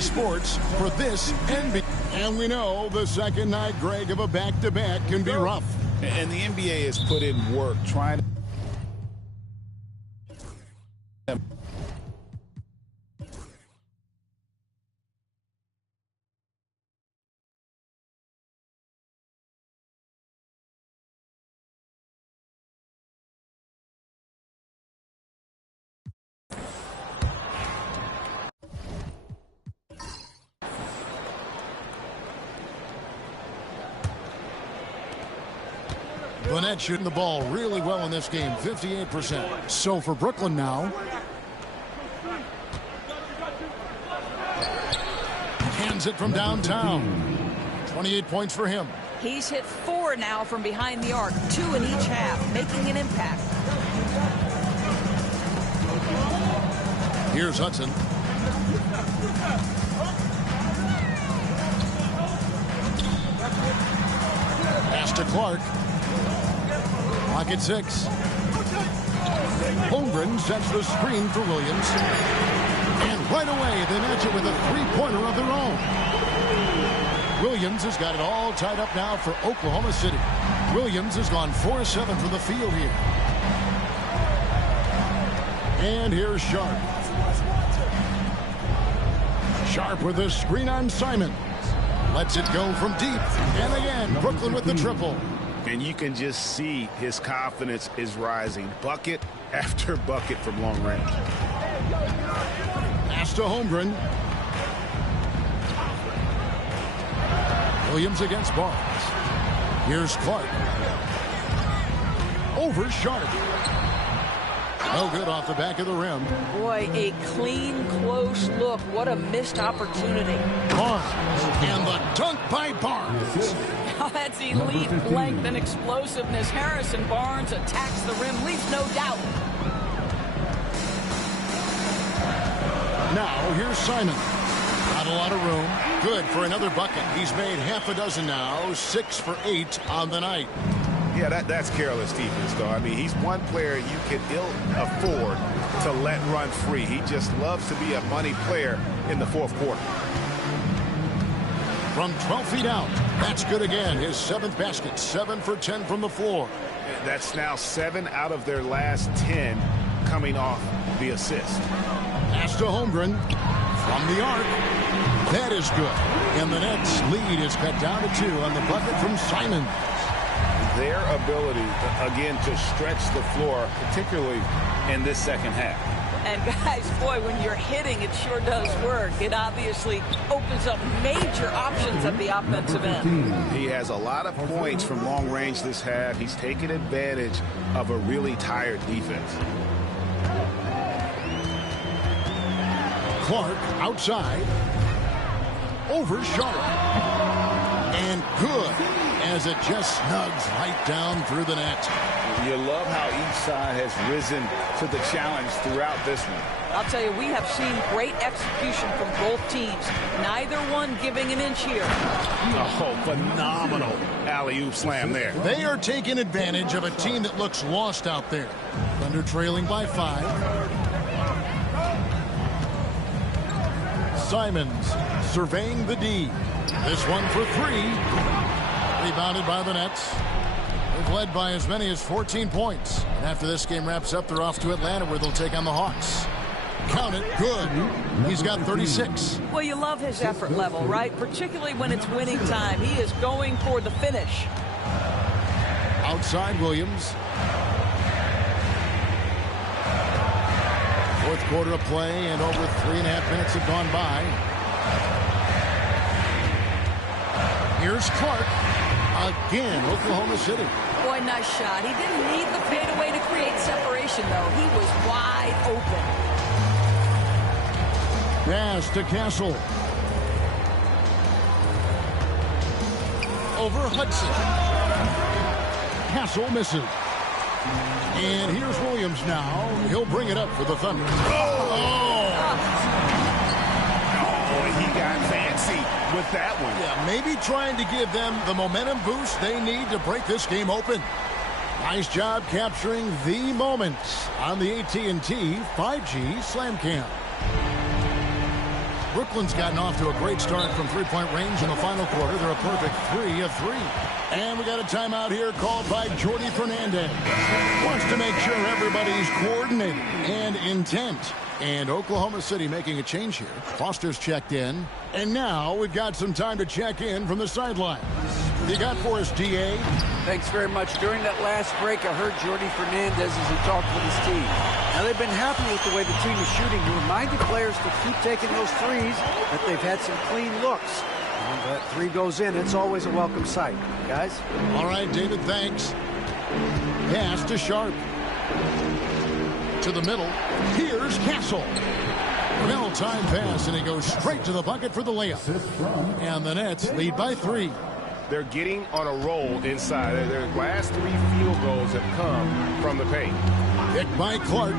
Sports for this NBA. And we know the second night, Greg, of a back-to-back can be rough. And the NBA has put in work trying to... The Nets shooting the ball really well in this game, 58%. So for Brooklyn now. Hands it from downtown. 28 points for him. He's hit 4 now from behind the arc, 2 in each half, making an impact. Here's Hudson. Pass to Clark. Clock at 6. Holmgren sets the screen for Williams. And right away, they match it with a three-pointer of their own. Williams has got it all tied up now for Oklahoma City. Williams has gone 4-7 from the field here. And here's Sharp. Sharp with a screen on Simon. Lets it go from deep. And again, Brooklyn with the triple. And you can just see his confidence is rising. Bucket after bucket from long range. Pass to Holmgren. Williams against Barnes. Here's Clark. Over Sharp. No good off the back of the rim. Boy, a clean, close look. What a missed opportunity. Barnes. And the dunk by Barnes. Now that's elite length and explosiveness. Harrison Barnes attacks the rim, leaves no doubt. Now here's Simon. Not a lot of room. Good for another bucket. He's made half a dozen now. 6 for 8 on the night. Yeah, that's careless defense, though. I mean, he's one player you can ill afford to let run free. He just loves to be a money player in the fourth quarter. From 12 feet out. That's good again. His 7th basket. 7 for 10 from the floor. That's now 7 out of their last 10 coming off the assist. Pass to Holmgren. From the arc. That is good. And the Nets lead is cut down to 2 on the bucket from Simon. Their ability, again, to stretch the floor, particularly in this second half. And guys, boy, when you're hitting, it sure does work. It obviously opens up major options at the offensive end. He has a lot of points from long range this half. He's taken advantage of a really tired defense. Clark outside. Over Sharp. And good as it just snugs right down through the net. You love how each side has risen to the challenge throughout this one. I'll tell you, we have seen great execution from both teams. Neither one giving an inch here. Oh, phenomenal alley-oop slam there. They are taking advantage of a team that looks lost out there. Thunder trailing by 5. Simons surveying the D. This one for 3. Rebounded by the Nets. They've led by as many as 14 points. And after this game wraps up, they're off to Atlanta where they'll take on the Hawks. Count it. Good. He's got 36. Well, you love his effort level, right? Particularly when it's winning time. He is going for the finish. Outside Williams. Fourth quarter of play and over 3.5 minutes have gone by. Here's Clark. Again, Oklahoma City. Boy, nice shot. He didn't need the fadeaway to create separation, though. He was wide open. Pass to Castle. Over Hudson. Castle misses. And here's Williams now. He'll bring it up for the Thunder. He got fancy with that one. Yeah, maybe trying to give them the momentum boost they need to break this game open. Nice job capturing the moments on the AT&T 5G Slam Cam. Brooklyn's gotten off to a great start from three-point range in the final quarter. They're a perfect 3 of 3. And we got a timeout here called by Jordy Fernandez. Wants to make sure everybody's coordinated and intent. And Oklahoma City making a change here. Foster's checked in. And now we've got some time to check in from the sideline. You got for us, D.A.? Thanks very much. During that last break, I heard Jordy Fernandez as he talked with his team. Now, they've been happy with the way the team is shooting. He reminded players to keep taking those threes, that they've had some clean looks. When that 3 goes in, it's always a welcome sight. Guys? All right, David, thanks. Pass to Sharp. To the middle. Here's Castle. Well-timed pass, and he goes straight to the bucket for the layup. And the Nets lead by 3. They're getting on a roll inside. Their last 3 field goals have come from the paint. Picked by Clark.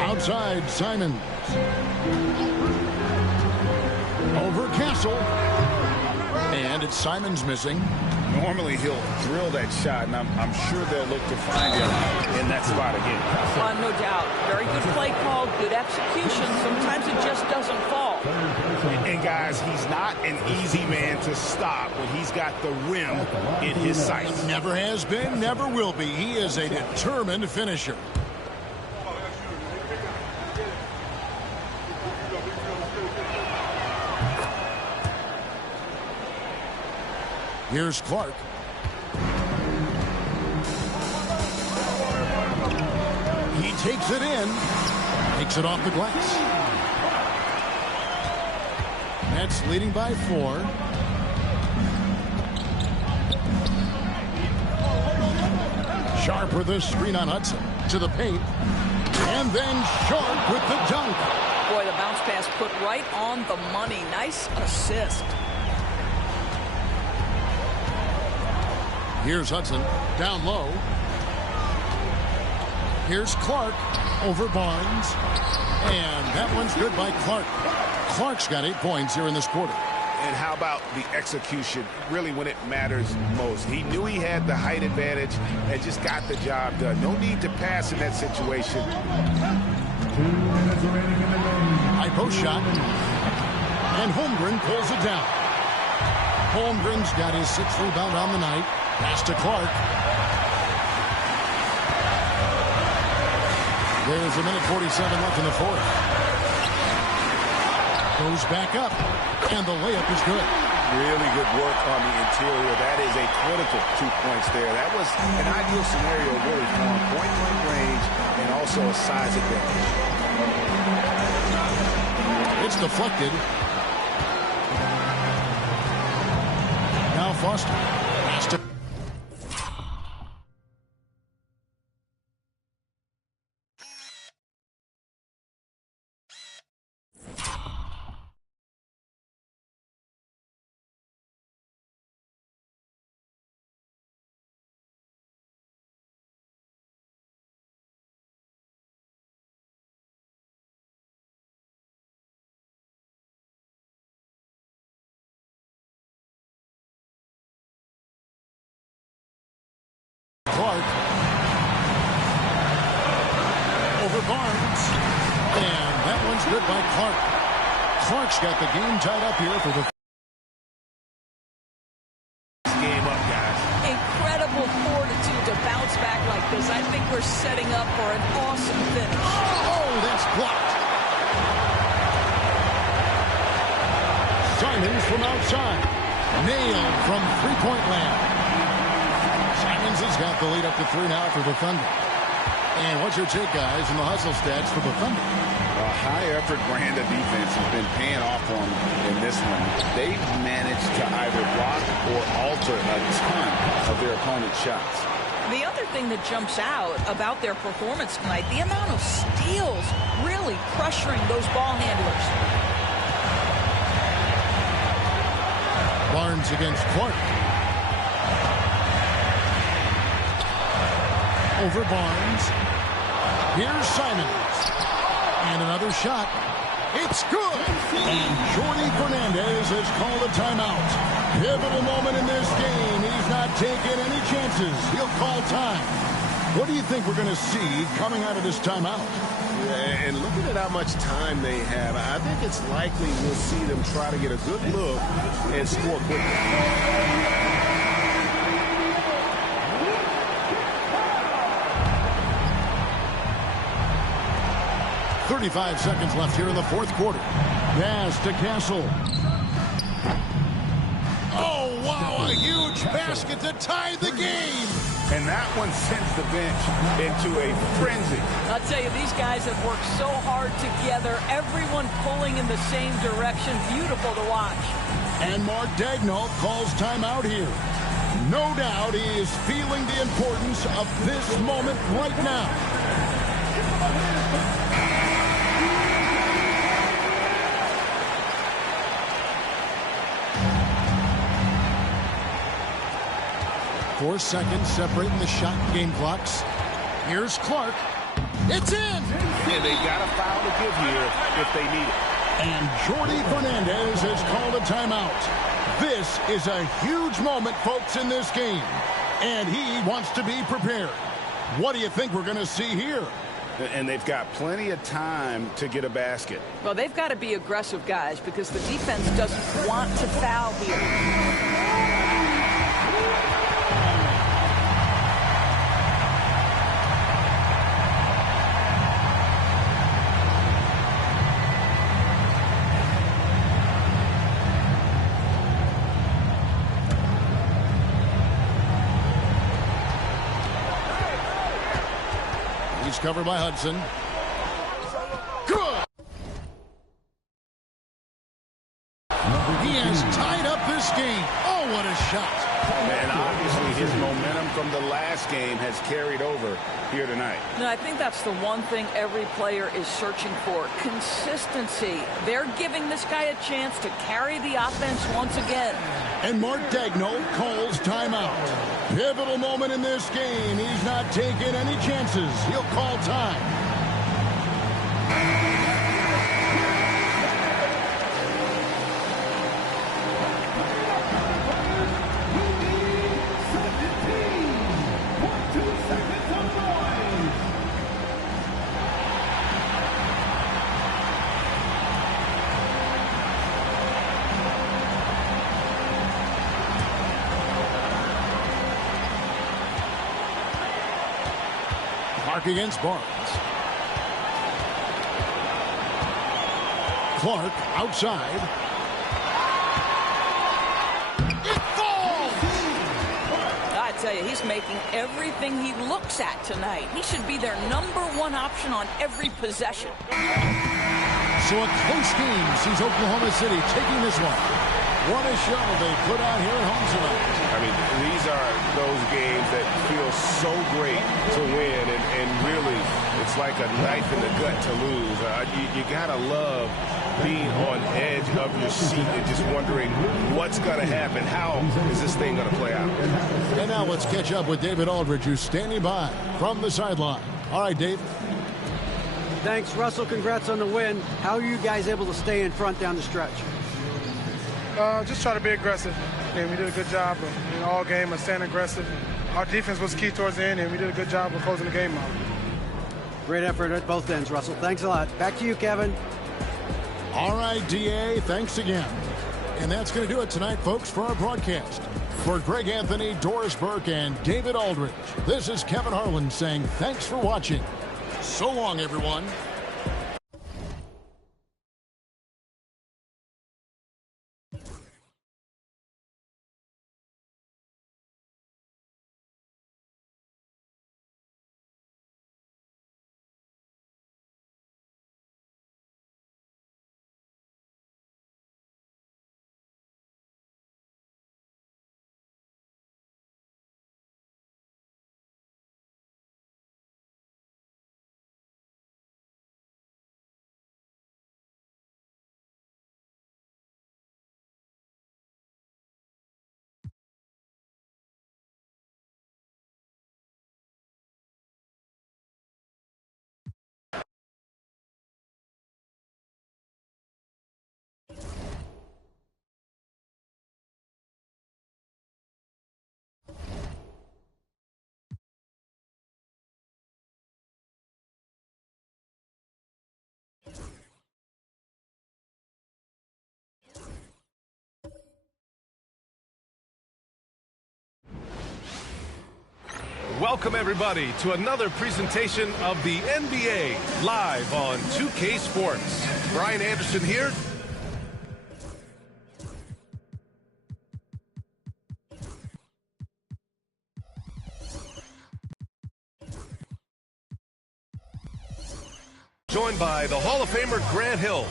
Outside, Simons. Over Castle. And it's Simons missing. Normally he'll drill that shot, and I'm sure they'll look to find him in that spot again. No doubt. Very good play call, good execution. Sometimes it just doesn't fall. And guys, he's not an easy man to stop when he's got the rim in his sights. Never has been, never will be. He is a determined finisher. Here's Clark. He takes it in. Takes it off the glass. Nets leading by 4. Sharp with a screen on Hudson. To the paint. And then Sharp with the dunk. Boy, the bounce pass put right on the money. Nice assist. Here's Hudson, down low. Here's Clark, over Barnes. And that one's good by Clark. Clark's got 8 points here in this quarter. And how about the execution, really when it matters most? He knew he had the height advantage and just got the job done. No need to pass in that situation. High post shot. And Holmgren pulls it down. Holmgren's got his 6th rebound on the night. Pass to Clark. There's a minute 47 left in the 4th. Goes back up. And the layup is good. Really good work on the interior. That is a critical 2 points there. That was an ideal scenario really for him. Point-blank range and also a size advantage. It's deflected. Now Foster. Pass to Clark. Over Barnes. And that one's good by Clark. Clark's got the game tied up here for the game up, guys. Incredible fortitude to bounce back like this. I think we're setting up for an awesome finish. Oh, that's blocked. Simons from outside. Nailed from three-point land. Simons has got the lead up to 3 now for the Thunder. And what's your take, guys, in the hustle stats for the Thunder? A high-effort brand of defense has been paying off for them in this one. They've managed to either block or alter a ton of their opponent's shots. The other thing that jumps out about their performance tonight, the amount of steals really pressuring those ball handlers. Barnes against Clark. Over Barnes. Here's Simons. And another shot. It's good. And Jordi Fernandez has called a timeout. Pivotal moment in this game. He's not taking any chances. He'll call time. What do you think we're going to see coming out of this timeout? And looking at how much time they have, I think it's likely we'll see them try to get a good look and score quickly. 35 seconds left here in the 4th quarter. Pass to Castle. Oh, wow, a huge basket to tie the game. And that one sends the bench into a frenzy. I'll tell you, these guys have worked so hard together. Everyone pulling in the same direction. Beautiful to watch. And Mark Daigneault calls timeout here. No doubt he is feeling the importance of this moment right now. Four seconds separating the shot and game clocks. Here's Clark. It's in! And they got a foul to give here if they need it. And Jordi Fernandez has called a timeout. This is a huge moment, folks, in this game. And he wants to be prepared. What do you think we're going to see here? And they've got plenty of time to get a basket. Well, they've got to be aggressive, guys, because the defense doesn't want to foul here. He's covered by Hudson. Good! He has tied up this game. Oh, what a shot. And obviously his momentum from the last game has carried over here tonight. No, I think that's the one thing every player is searching for. Consistency. They're giving this guy a chance to carry the offense once again. And Mark Daigneault calls timeout. Pivotal moment in this game. He's not taking any chances. He'll call time. Against Barnes. Clark outside. It falls! I tell you, he's making everything he looks at tonight. He should be their #1 option on every possession. So a close game sees Oklahoma City taking this one. What a show they put out here at home tonight. I mean, these are those games that feel so great to win, and really, it's like a knife in the gut to lose. You gotta love being on edge of your seat and just wondering what's gonna happen. How is this thing gonna play out? And now let's catch up with David Aldridge, who's standing by from the sideline. All right, Dave. Thanks, Russell. Congrats on the win. How are you guys able to stay in front down the stretch? Just try to be aggressive. And we did a good job in all game of staying aggressive. Our defense was key towards the end, and we did a good job of closing the game out. Great effort at both ends, Russell. Thanks a lot. Back to you, Kevin. All right, DA, thanks again. And that's going to do it tonight, folks, for our broadcast. For Greg Anthony, Doris Burke, and David Aldridge, this is Kevin Harlan saying thanks for watching. So long, everyone. Welcome, everybody, to another presentation of the NBA live on 2K Sports. Brian Anderson here. Joined by the Hall of Famer Grant Hill.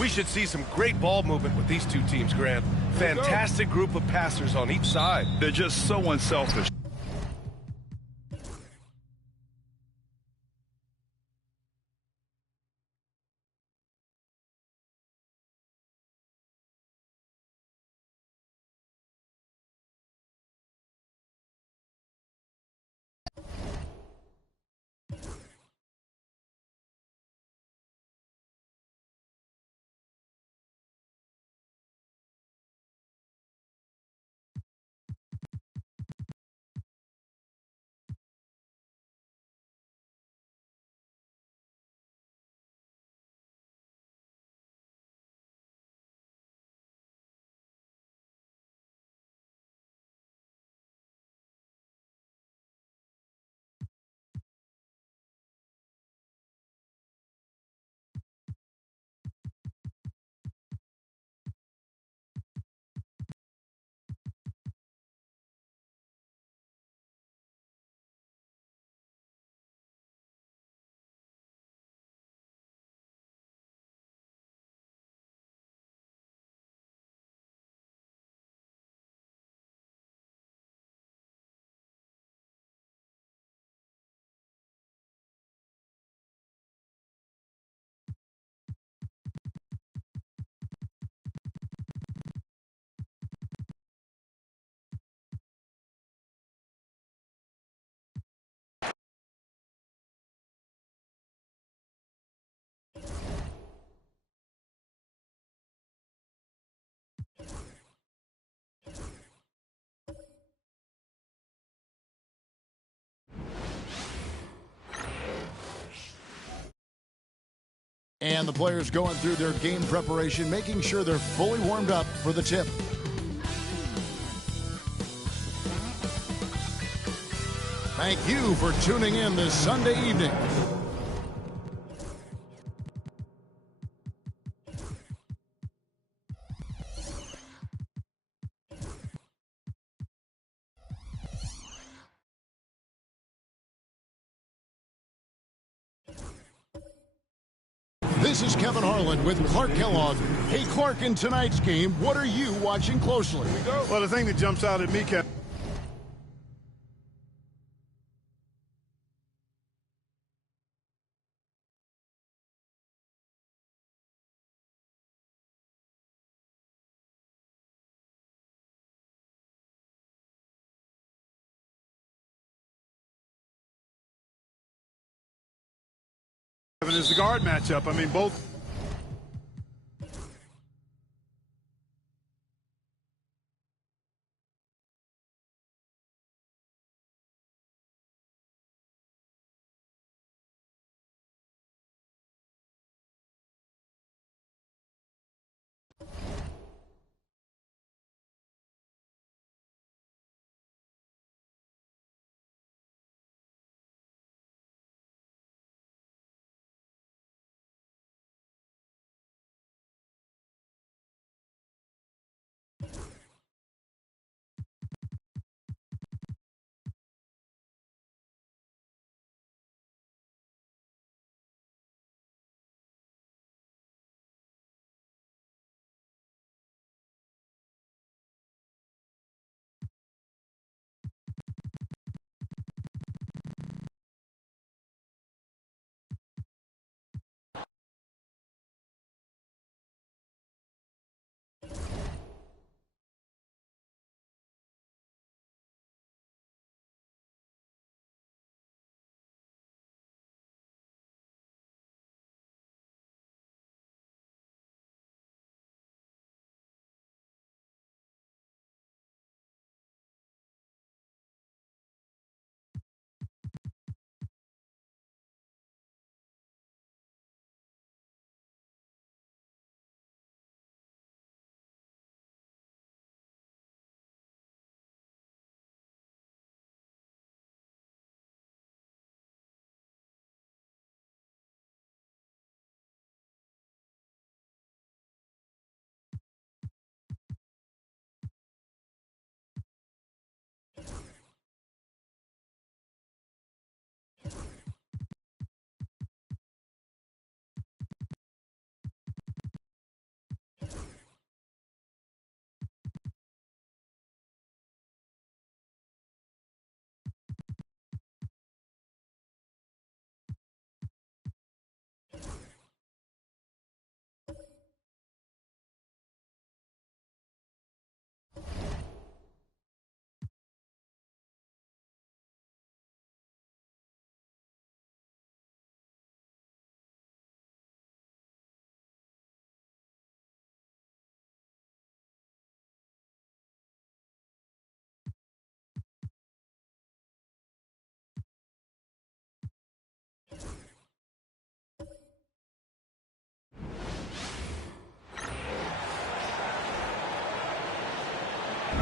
We should see some great ball movement with these two teams, Grant. fantastic group of passers on each side. They're just so unselfish. And the players going through their game preparation, making sure they're fully warmed up for the tip. Thank you for tuning in this Sunday evening. This is Kevin Harlan with Clark Kellogg. Hey, Clark, in tonight's game, what are you watching closely? Well, the thing that jumps out at me, Kevin, is the guard matchup. I mean, both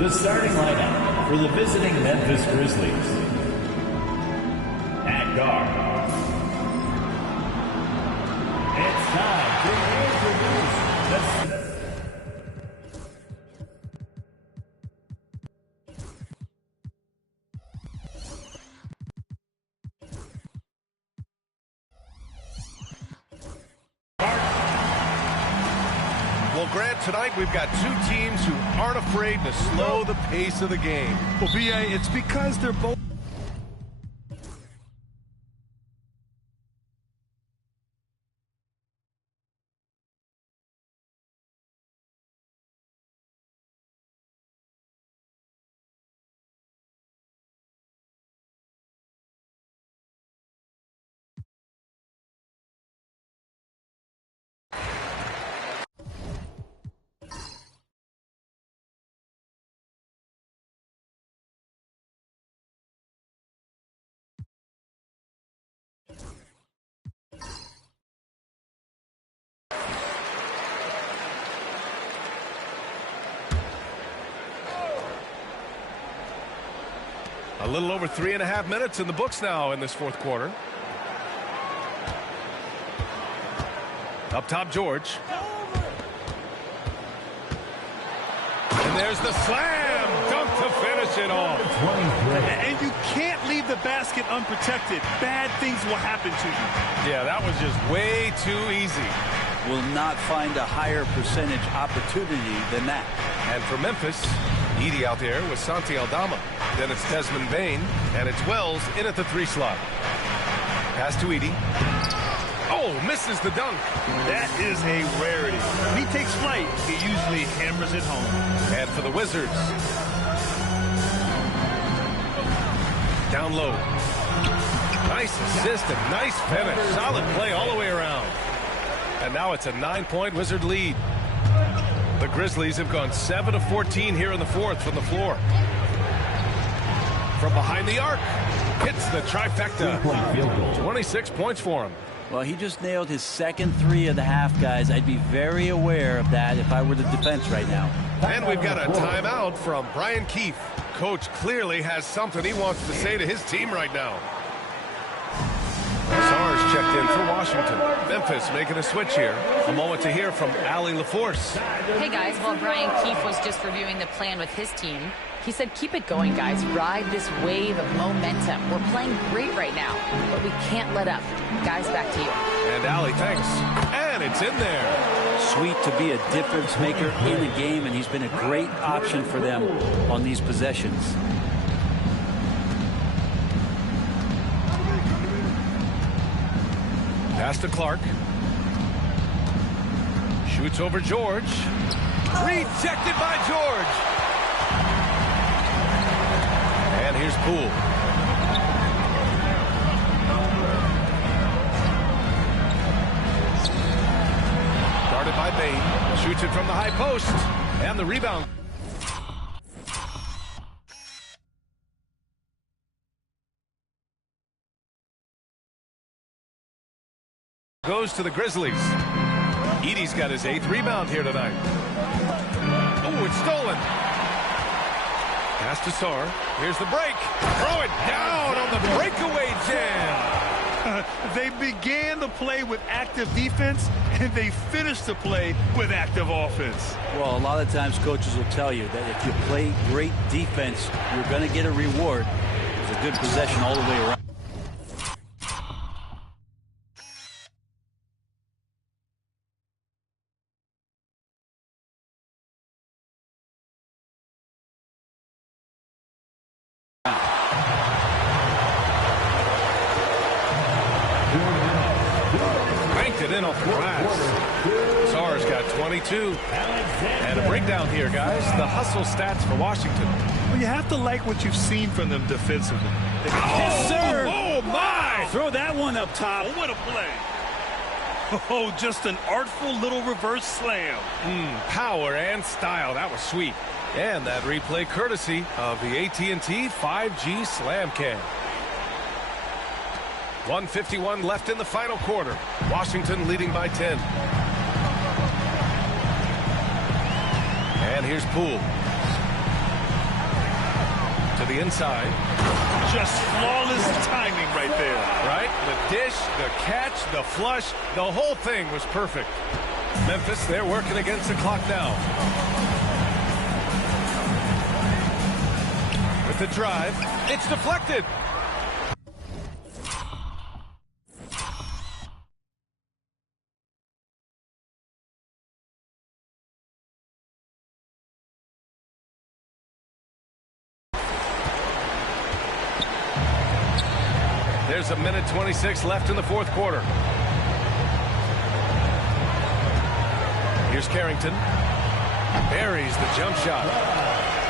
The starting lineup for the visiting Memphis Grizzlies. At guard, it's time to introduce the... Well, Grant, tonight we've got two teams who aren't afraid to slow the pace of the game. Well, B.A., it's because they're both... A little over 3.5 minutes in the books now in this fourth quarter. Up top, George. And there's the slam dunk to finish it off. And you can't leave the basket unprotected. Bad things will happen to you. Yeah, that was just way too easy. Will not find a higher percentage opportunity than that. And for Memphis, Edey out there with Santi Aldama. Then it's Desmond Bain, and it's Wells in at the 3 slot. Pass to Edey. Oh, misses the dunk. That is a rarity. When he takes flight, he usually hammers it home. And for the Wizards. Down low. Nice assist and nice finish. Solid play all the way around. And now it's a 9-point Wizard lead. The Grizzlies have gone 7 of 14 here in the fourth from the floor. From behind the arc, hits the trifecta. 26 points for him. Well, he just nailed his second 3 of the half, guys. I'd be very aware of that if I were the defense right now. And we've got a timeout from Brian Keefe. Coach clearly has something he wants to say to his team right now. Sars checked in for Washington. Memphis making a switch here. A moment to hear from Allie LaForce. Hey, guys. While Brian Keefe was just reviewing the plan with his team, he said, keep it going, guys. Ride this wave of momentum. We're playing great right now, but we can't let up. Guys, back to you. And Allie, thanks. And it's in there. Sweet to be a difference maker in the game, and he's been a great option for them on these possessions. Pass to Clark. Shoots over George. Rejected by George. And here's Poole. Guarded by Bain. Shoots it from the high post. And the rebound. Goes to the Grizzlies. Edey's got his 8th rebound here tonight. Oh, it's stolen. Pass to Sar. Here's the break. Throw it down on the breakaway jam. They began the play with active defense, and they finished the play with active offense. Well, a lot of times coaches will tell you that if you play great defense, you're going to get a reward. It was a good possession all the way around. In off the glass. Sar's got 22. And a breakdown here, guys. The hustle stats for Washington. Well, you have to like what you've seen from them defensively. Yes, sir. Oh, my. Throw that one up top. Oh, what a play. Oh, just an artful little reverse slam. Power and style. That was sweet. And that replay courtesy of the AT&T 5G Slam Cam. 1:51 left in the final quarter. Washington leading by 10. And here's Poole. to the inside. Just flawless timing right there. Right? The dish, the catch, the flush, the whole thing was perfect. Memphis, they're working against the clock now. With the drive, it's deflected. There's a minute 26 left in the fourth quarter. Here's Carrington. Buries the jump shot.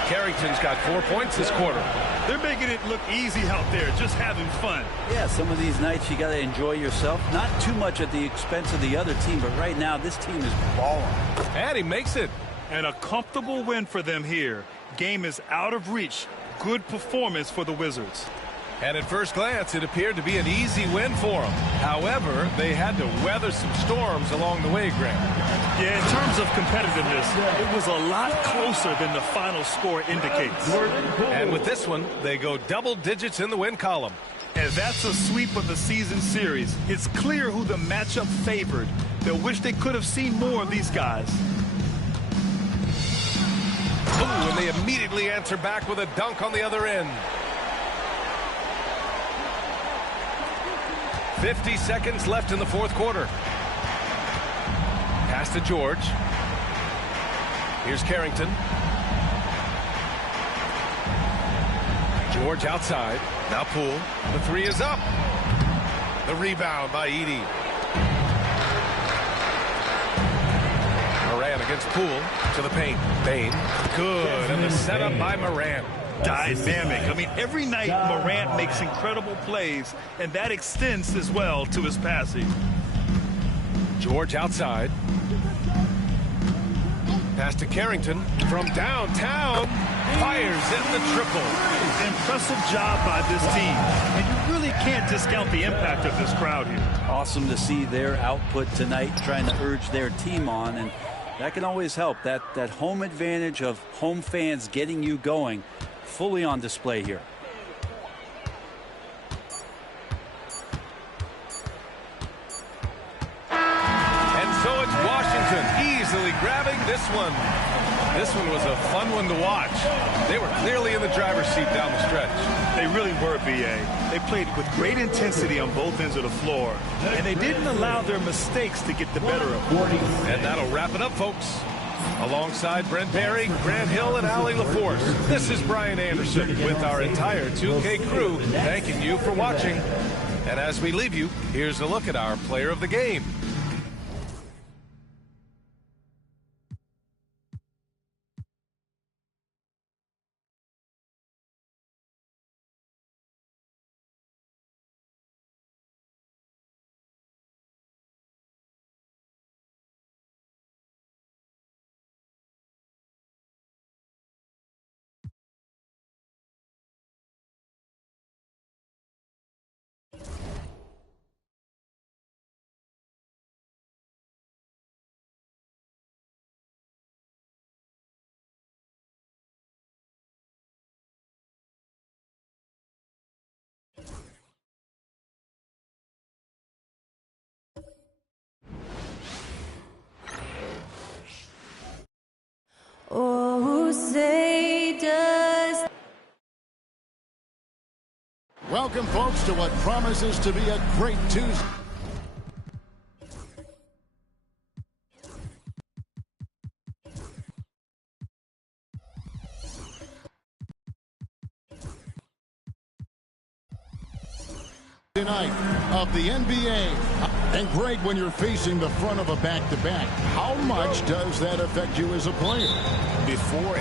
Carrington's got 4 points this quarter. They're making it look easy out there, just having fun. Yeah, some of these nights you got to enjoy yourself. Not too much at the expense of the other team, but right now this team is balling. And he makes it. And a comfortable win for them here. Game is out of reach. Good performance for the Wizards. And at first glance, it appeared to be an easy win for them. However, they had to weather some storms along the way, Grant. Yeah, in terms of competitiveness, it was a lot closer than the final score indicates. And with this one, they go double digits in the win column. And that's a sweep of the season series. It's clear who the matchup favored. They'll wish they could have seen more of these guys. Ooh, and they immediately answer back with a dunk on the other end. 50 seconds left in the fourth quarter. Pass to George. Here's Carrington. George outside. Now Poole. The three is up. The rebound by Edey. Moran against Poole. To the paint. Bain. Good. And the setup by Moran. Dynamic. I mean, every night Morant makes incredible plays, and that extends as well to his passing. George outside. Pass to Carrington from downtown. Fires in the triple. Impressive job by this team, and you really can't discount the impact of this crowd here. Awesome to see their output tonight, trying to urge their team on, and that can always help. That home advantage of home fans getting you going, fully on display here. And so it's Washington easily grabbing this one. This one was a fun one to watch. They were clearly in the driver's seat down the stretch. They really were, B.A. They played with great intensity on both ends of the floor, and they didn't allow their mistakes to get the better of them. And that'll wrap it up, folks. Alongside Brent Barry, Grant Hill, and Allie LaForce, this is Brian Anderson with our entire 2K crew thanking you for watching. And as we leave you, here's a look at our player of the game. Oh, say does. Welcome, folks, to what promises to be a great Tuesday. Tonight of the NBA. And Greg, when you're facing the front of a back-to-back, how much does that affect you as a player? Before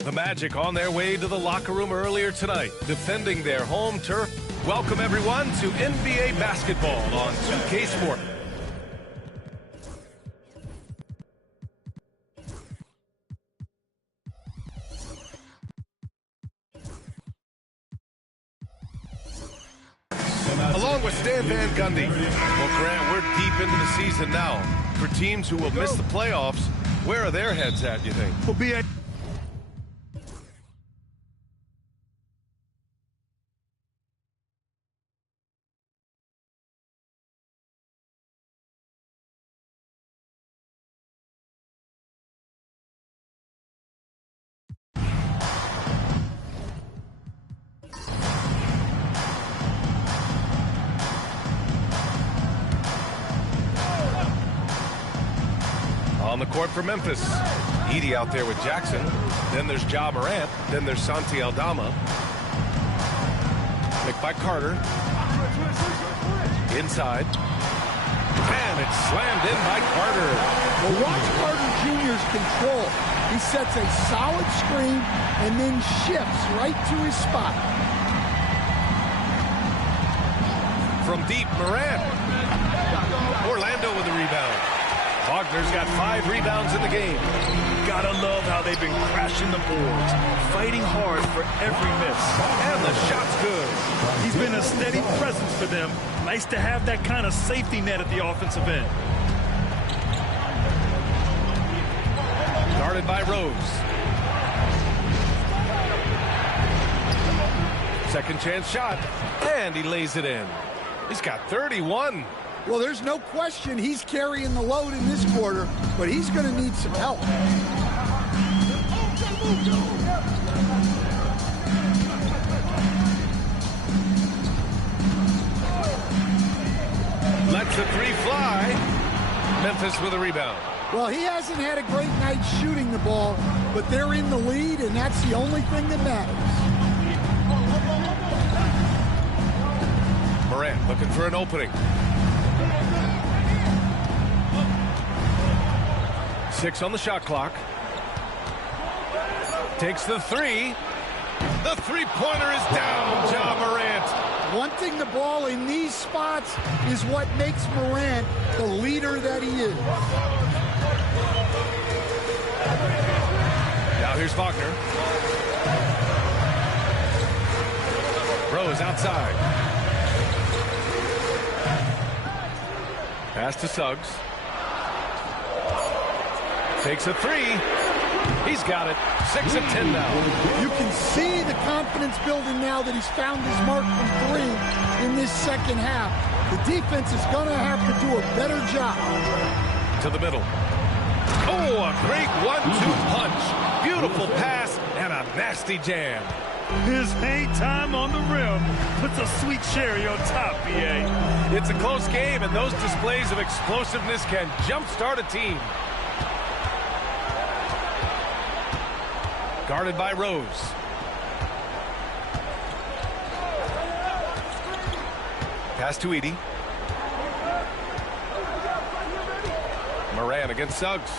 The Magic on their way to the locker room earlier tonight, defending their home turf. Welcome, everyone, to NBA basketball on 2K Sports. Along with Stan Van Gundy. Well, Grant, we're deep into the season now. For teams who will miss the playoffs, where are their heads at, you think? Well, B.A. On the court for Memphis. Edey out there with Jackson. Then there's Ja Morant. Then there's Santi Aldama. Picked by Carter. Inside. And it's slammed in by Carter. Well, watch Carter Jr.'s control. He sets a solid screen and then shifts right to his spot. From deep, Morant. Orlando with the rebound. Wagner's got 5 rebounds in the game. Gotta love how they've been crashing the boards, fighting hard for every miss. And the shot's good. He's been a steady presence for them. Nice to have that kind of safety net at the offensive end. Guarded by Rose. Second chance shot. And he lays it in. He's got 31. Well, there's no question he's carrying the load in this quarter, but he's going to need some help. Lets the 3 fly. Memphis with a rebound. Well, he hasn't had a great night shooting the ball, but they're in the lead, and that's the only thing that matters. Morant looking for an opening. 6 on the shot clock. Takes the 3. The three-pointer is down, Ja Morant. Wanting the ball in these spots is what makes Morant the leader that he is. Now here's Wagner. Rose outside. Pass to Suggs. Takes a 3. He's got it. 6 of 10 now. You can see the confidence building now that he's found his mark from 3 in this second half. The defense is going to have to do a better job. To the middle. Oh, a great 1-2 punch. Beautiful pass and a nasty jam. His hang time on the rim puts a sweet cherry on top, B.A. It's a close game, and those displays of explosiveness can jumpstart a team. Guarded by Rose. Pass to Edey. Morant against Suggs.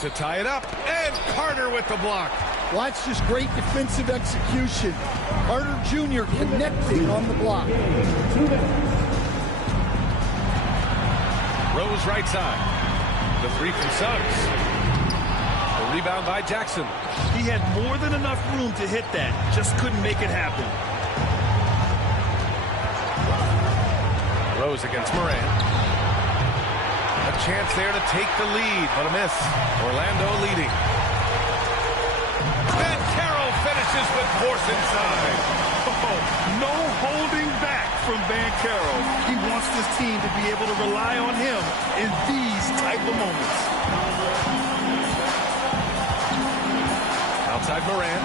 To tie it up, and Carter with the block. Well, that's just great defensive execution. Carter Jr. connecting on the block. Rose right side. The 3 from Suggs. The rebound by Jackson. He had more than enough room to hit that. Just couldn't make it happen. Rose against Morant. A chance there to take the lead, but a miss. Orlando leading. And Carroll finishes with force inside. Oh, no holding back from Banchero. He wants this team to be able to rely on him in these type of moments. Outside Morant.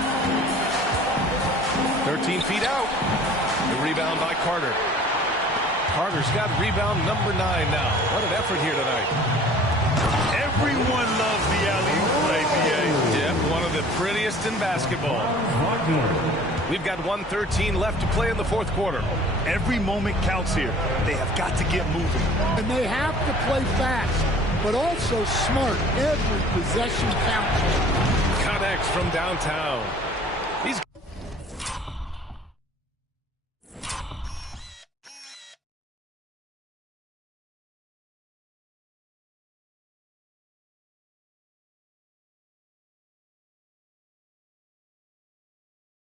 13 feet out. The rebound by Carter. Carter's got rebound number 9 now. What an effort here tonight. Everyone loves the alley-oop play, B.A. Yep, one of the prettiest in basketball. We've got 1:13 left to play in the fourth quarter. Every moment counts here. They have got to get moving. And they have to play fast. but also smart. Every possession counts. Connects from downtown. He's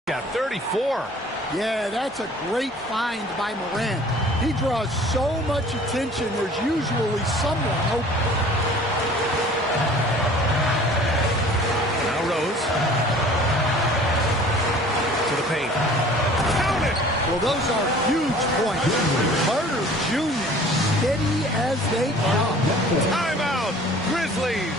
got 34. Yeah, that's a great find by Morant. He draws so much attention, there's usually someone open. Now Rose. To the paint. Count it! Well, those are huge points. Carter Jr. steady as they come. Timeout! Grizzlies!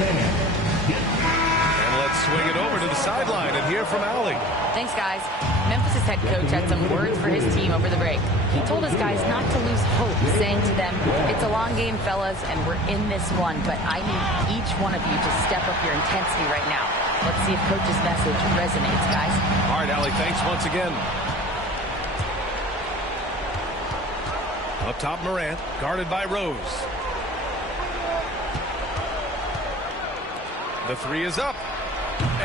And let's swing it over to the sideline and hear from Allie. Thanks, guys. Memphis' head coach had some words for his team over the break. He told his guys not to lose hope, saying to them, it's a long game, fellas, and we're in this one, but I need each one of you to step up your intensity right now. Let's see if Coach's message resonates, guys. All right, Allie, thanks once again. Up top, Morant, guarded by Rose. The three is up.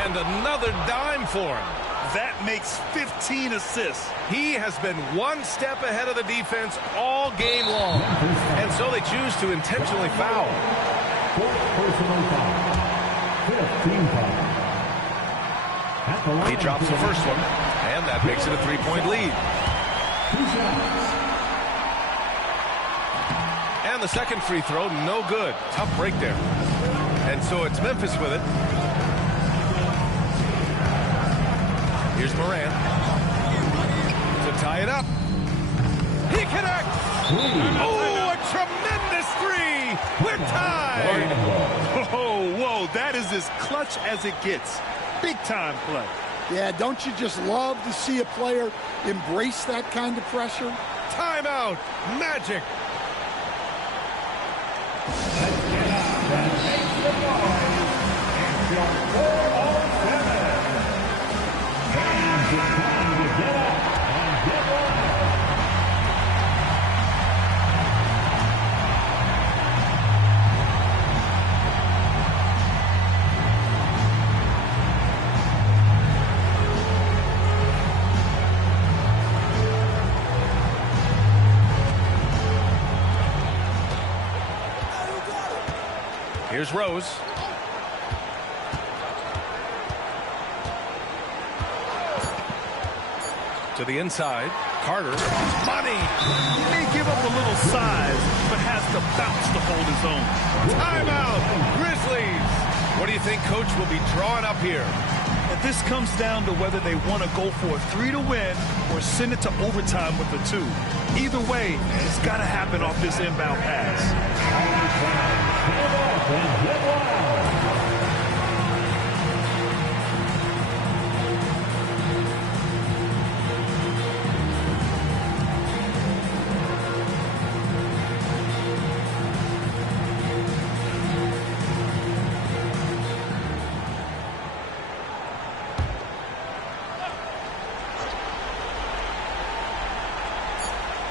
And another dime for him. That makes 15 assists. He has been one step ahead of the defense all game long. And so they choose to intentionally foul. Personal foul. 15 foul. He drops the first one, and that makes it a three-point lead. And the second free throw, no good. Tough break there. And so it's Memphis with it. Here's Morant to tie it up. He connects. Oh, a tremendous three. We're tied. Whoa, that is as clutch as it gets. Big time play. Yeah, don't you just love to see a player embrace that kind of pressure? Timeout. Magic. Here's Rose. To the inside. Carter. Money. He may give up a little size, but has to bounce to hold his own. Timeout. Grizzlies. What do you think Coach will be drawing up here? And this comes down to whether they want to go for a 3 to win or send it to overtime with a 2. Either way, it's got to happen off this inbound pass.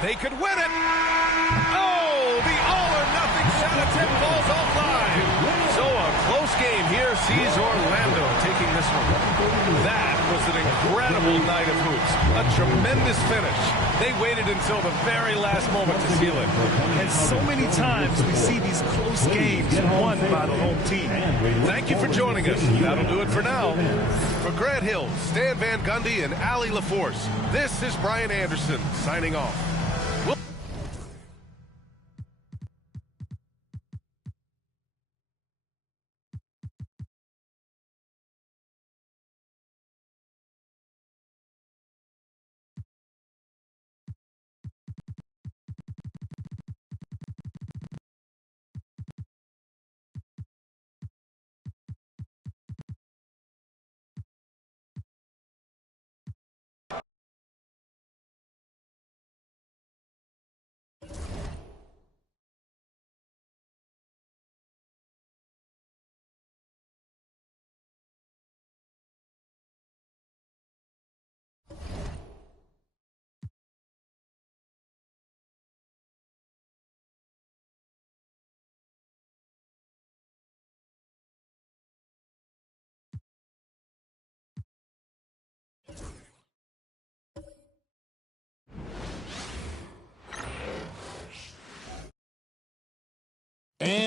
They could win it. Oh, the all-or-nothing shot attempt falls offline. So a close game here sees Orlando taking this one. That was an incredible night of hoops. A tremendous finish. They waited until the very last moment to seal it. And so many times we see these close games won by the home team. Thank you for joining us. That'll do it for now. For Grant Hill, Stan Van Gundy, and Allie LaForce, this is Brian Anderson signing off.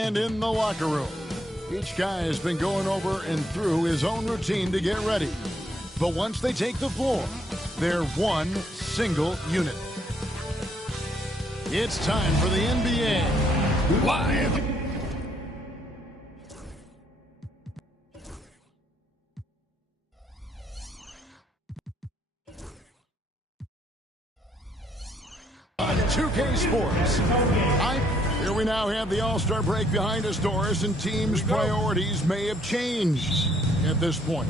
And in the locker room, each guy has been going over and through his own routine to get ready. But once they take the floor, they're one single unit. It's time for the NBA Live. On 2K Sports. Here we now have the All-Star break behind us, Doris, and teams' priorities may have changed at this point.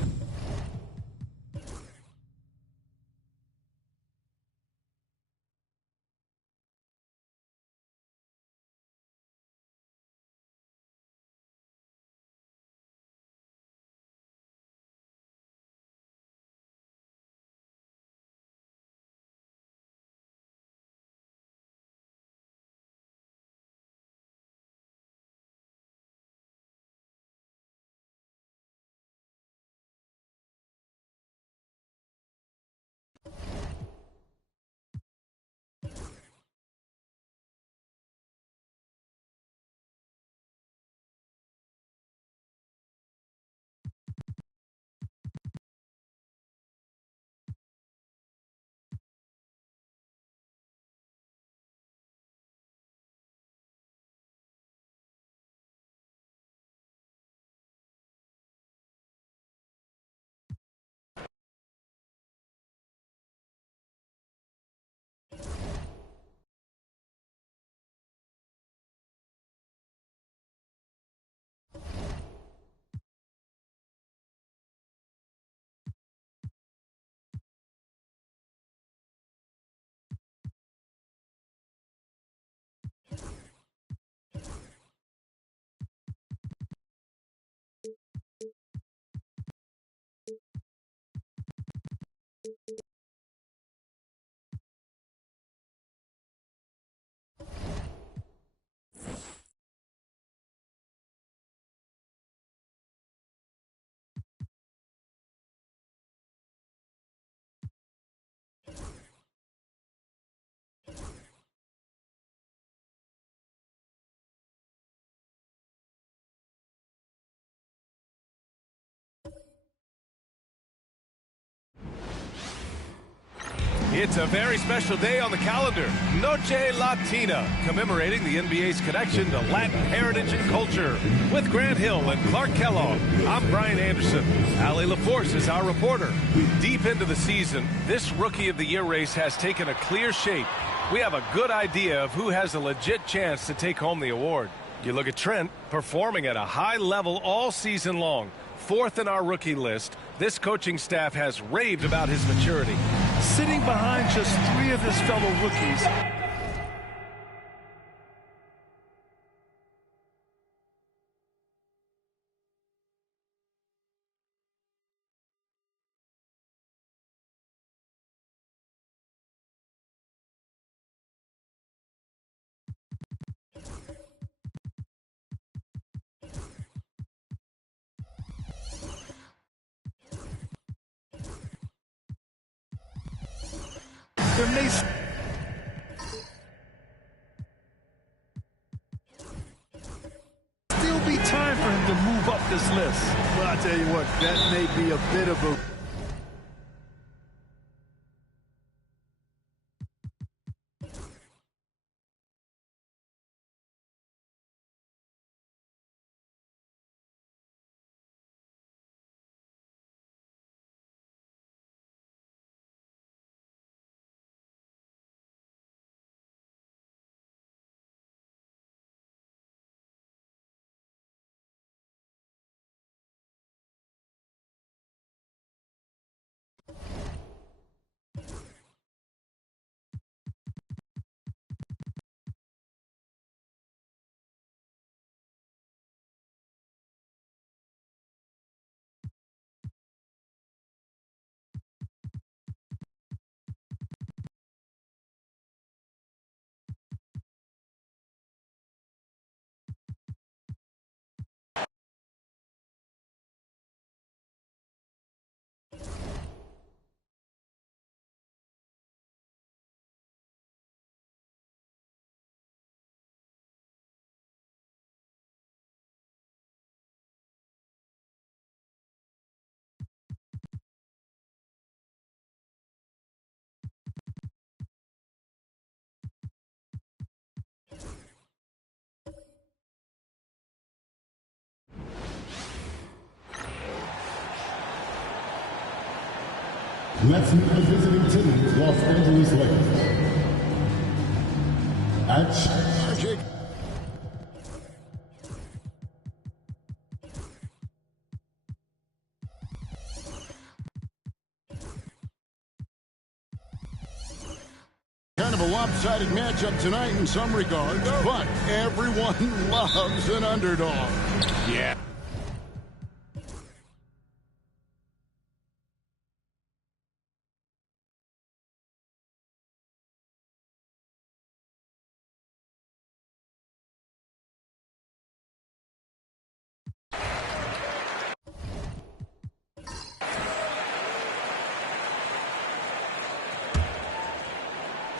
It's a very special day on the calendar, Noche Latina, commemorating the NBA's connection to Latin heritage and culture. With Grant Hill and Clark Kellogg, I'm Brian Anderson. Allie LaForce is our reporter. Deep into the season, this Rookie of the Year race has taken a clear shape. We have a good idea of who has a legit chance to take home the award. You look at Trent, performing at a high level all season long. Fourth in our rookie list, this coaching staff has raved about his maturity. Sitting behind just 3 of his fellow rookies. There may still be time for him to move up this list. Well, I tell you what, that may be a bit of a Let's meet the visiting team, Los Angeles Lakers. Kind of a lopsided matchup tonight in some regards, but everyone loves an underdog. Yeah.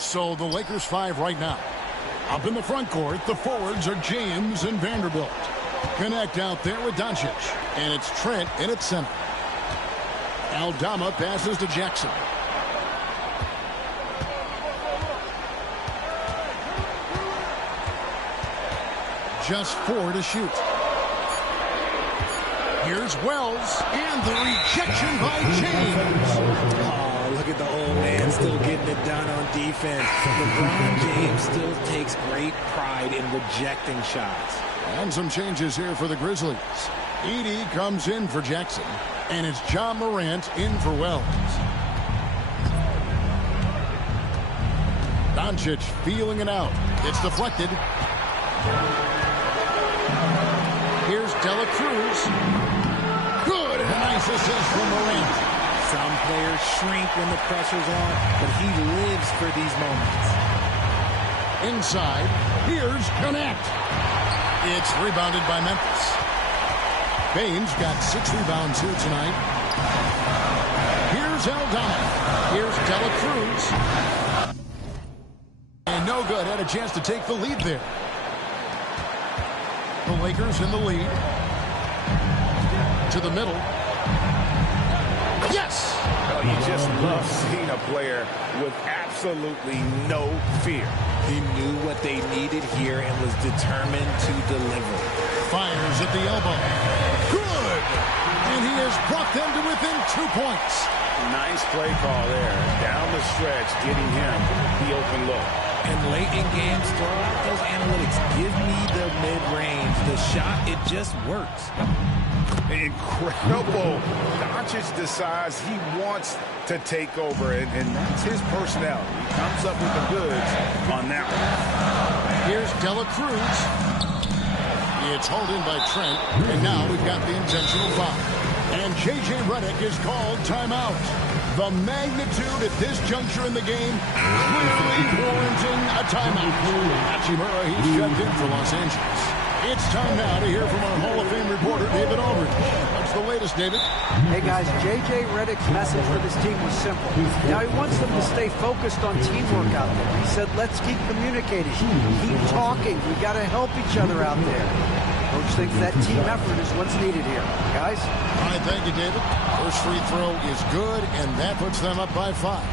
So the Lakers 5 right now. Up in the front court, the forwards are James and Vanderbilt. Connect out there with Doncic. And it's Trent in its center. Aldama passes to Jackson. Just 4 to shoot. Here's Wells, and the rejection by James. Oh, look at the old man still getting it done on defense. LeBron James still takes great pride in rejecting shots. And some changes here for the Grizzlies. Edey comes in for Jackson, and it's John Morant in for Wells. Doncic feeling it out. It's deflected. Here's Dela Cruz. Good. A nice assist from Morant. Some players shrink when the pressure's on, but he lives for these moments. Inside, here's Connect. It's rebounded by Memphis. Baines got 6 rebounds here tonight. Here's Aldama. Here's Dela Cruz. And no good. Had a chance to take the lead there. The Lakers in the lead. To the middle. Yes! Well, you just love seeing a player with absolutely no fear. He knew what they needed here and was determined to deliver. Fires at the elbow. Good! And he has brought them to within 2 points. Nice play call there. Down the stretch, getting him the open look. And late in games, throw out those analytics. Give me the mid-range. The shot, it just works. Incredible. Doncic decides he wants to take over, and that's his personality. He comes up with the goods on that one. Here's Dela Cruz. It's hauled in by Trent, and now we've got the intentional foul. And J.J. Redick is called timeout. The magnitude at this juncture in the game clearly warranting a timeout. Hachimura, he's checked in for Los Angeles. It's time now to hear from our Hall of Fame reporter, David Aldridge. What's the latest, David? Hey, guys, J.J. Redick's message for this team was simple. Now, he wants them to stay focused on teamwork out there. He said, let's keep communicating, keep talking. We got to help each other out there. Coach thinks that team effort is what's needed here. Guys? All right, thank you, David. First free throw is good, and that puts them up by 5.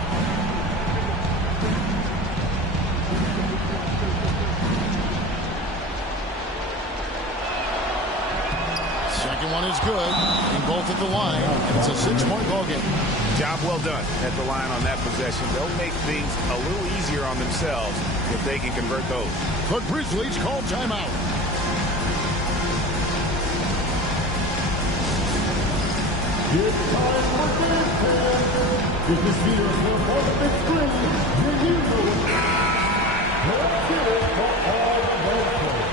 Second one is good, and both at the line, and it's a 6-point ball game. Job well done at the line on that possession. They'll make things a little easier on themselves if they can convert those. The Grizzlies call timeout. It's time for game time. With this leader for the big screen, you know it. Let's get it for all the ball players.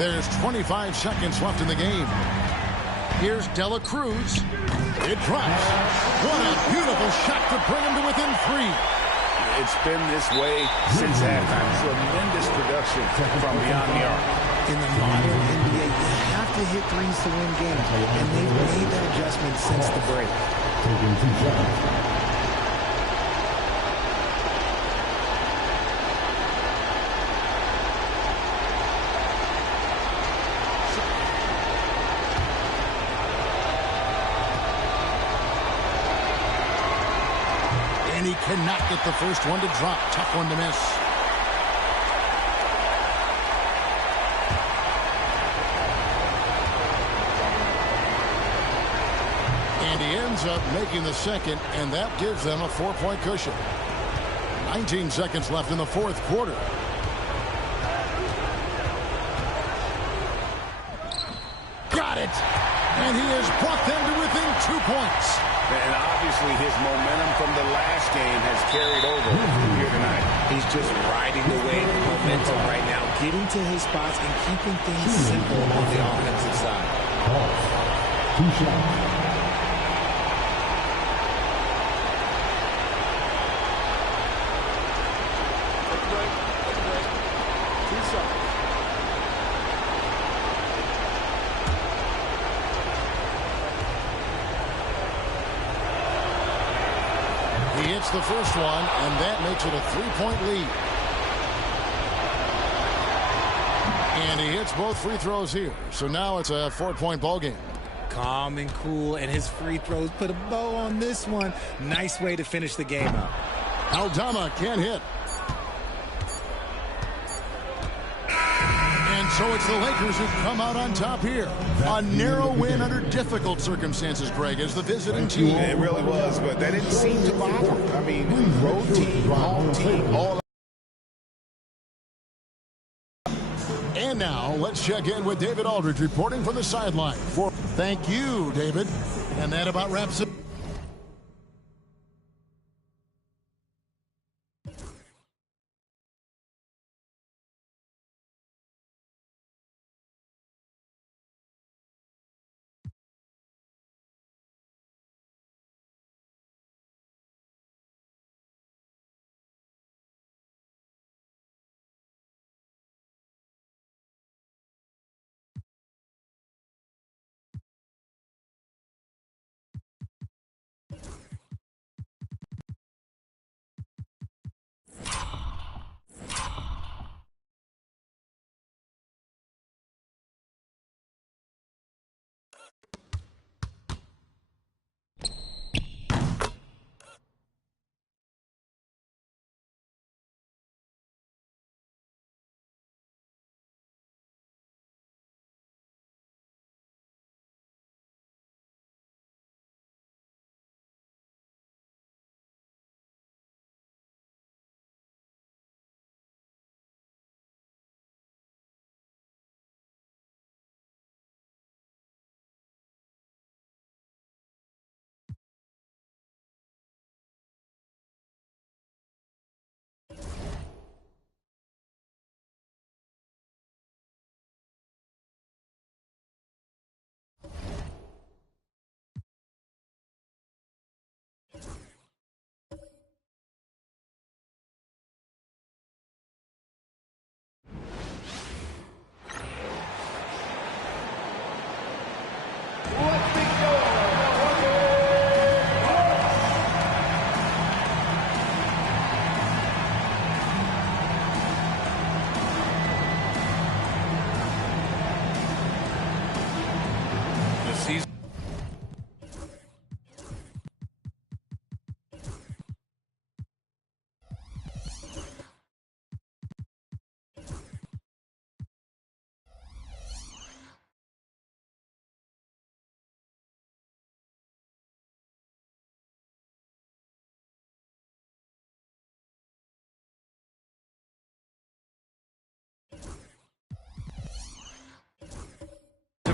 There's 25 seconds left in the game. Here's Dela Cruz. It drops. What a beautiful shot to bring him to within 3. It's been this way since halftime. Tremendous production from beyond the arc. In the modern NBA, you have to hit threes to win games, and they've made that adjustment since the break. Taking 2 shots. And he cannot get the first one to drop. Tough one to miss. And he ends up making the second, and that gives them a 4-point cushion. 19 seconds left in the fourth quarter. Got it! And he has brought them to within 2 points. And obviously his momentum from the last game has carried over here tonight. He's just riding the wave of momentum right now, getting to his spots and keeping things simple on the offensive side. 2 shots. He hits the first one, and that makes it a 3-point lead. And he hits both free throws here. So now it's a 4-point ball game. Calm and cool, and his free throws put a bow on this one. Nice way to finish the game out. Aldama can't hit. And so it's the Lakers who come out on top here. A narrow win under difficult circumstances, Greg, as the visiting team. It really was, but that didn't seem to bother. I mean, road team, home team, all. And now let's check in with David Aldridge reporting from the sideline. Thank you, David. And that about wraps it.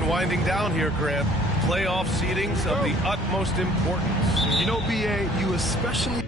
Winding down here, Grant. Playoff seedings of the utmost importance. You know, B.A., you especially...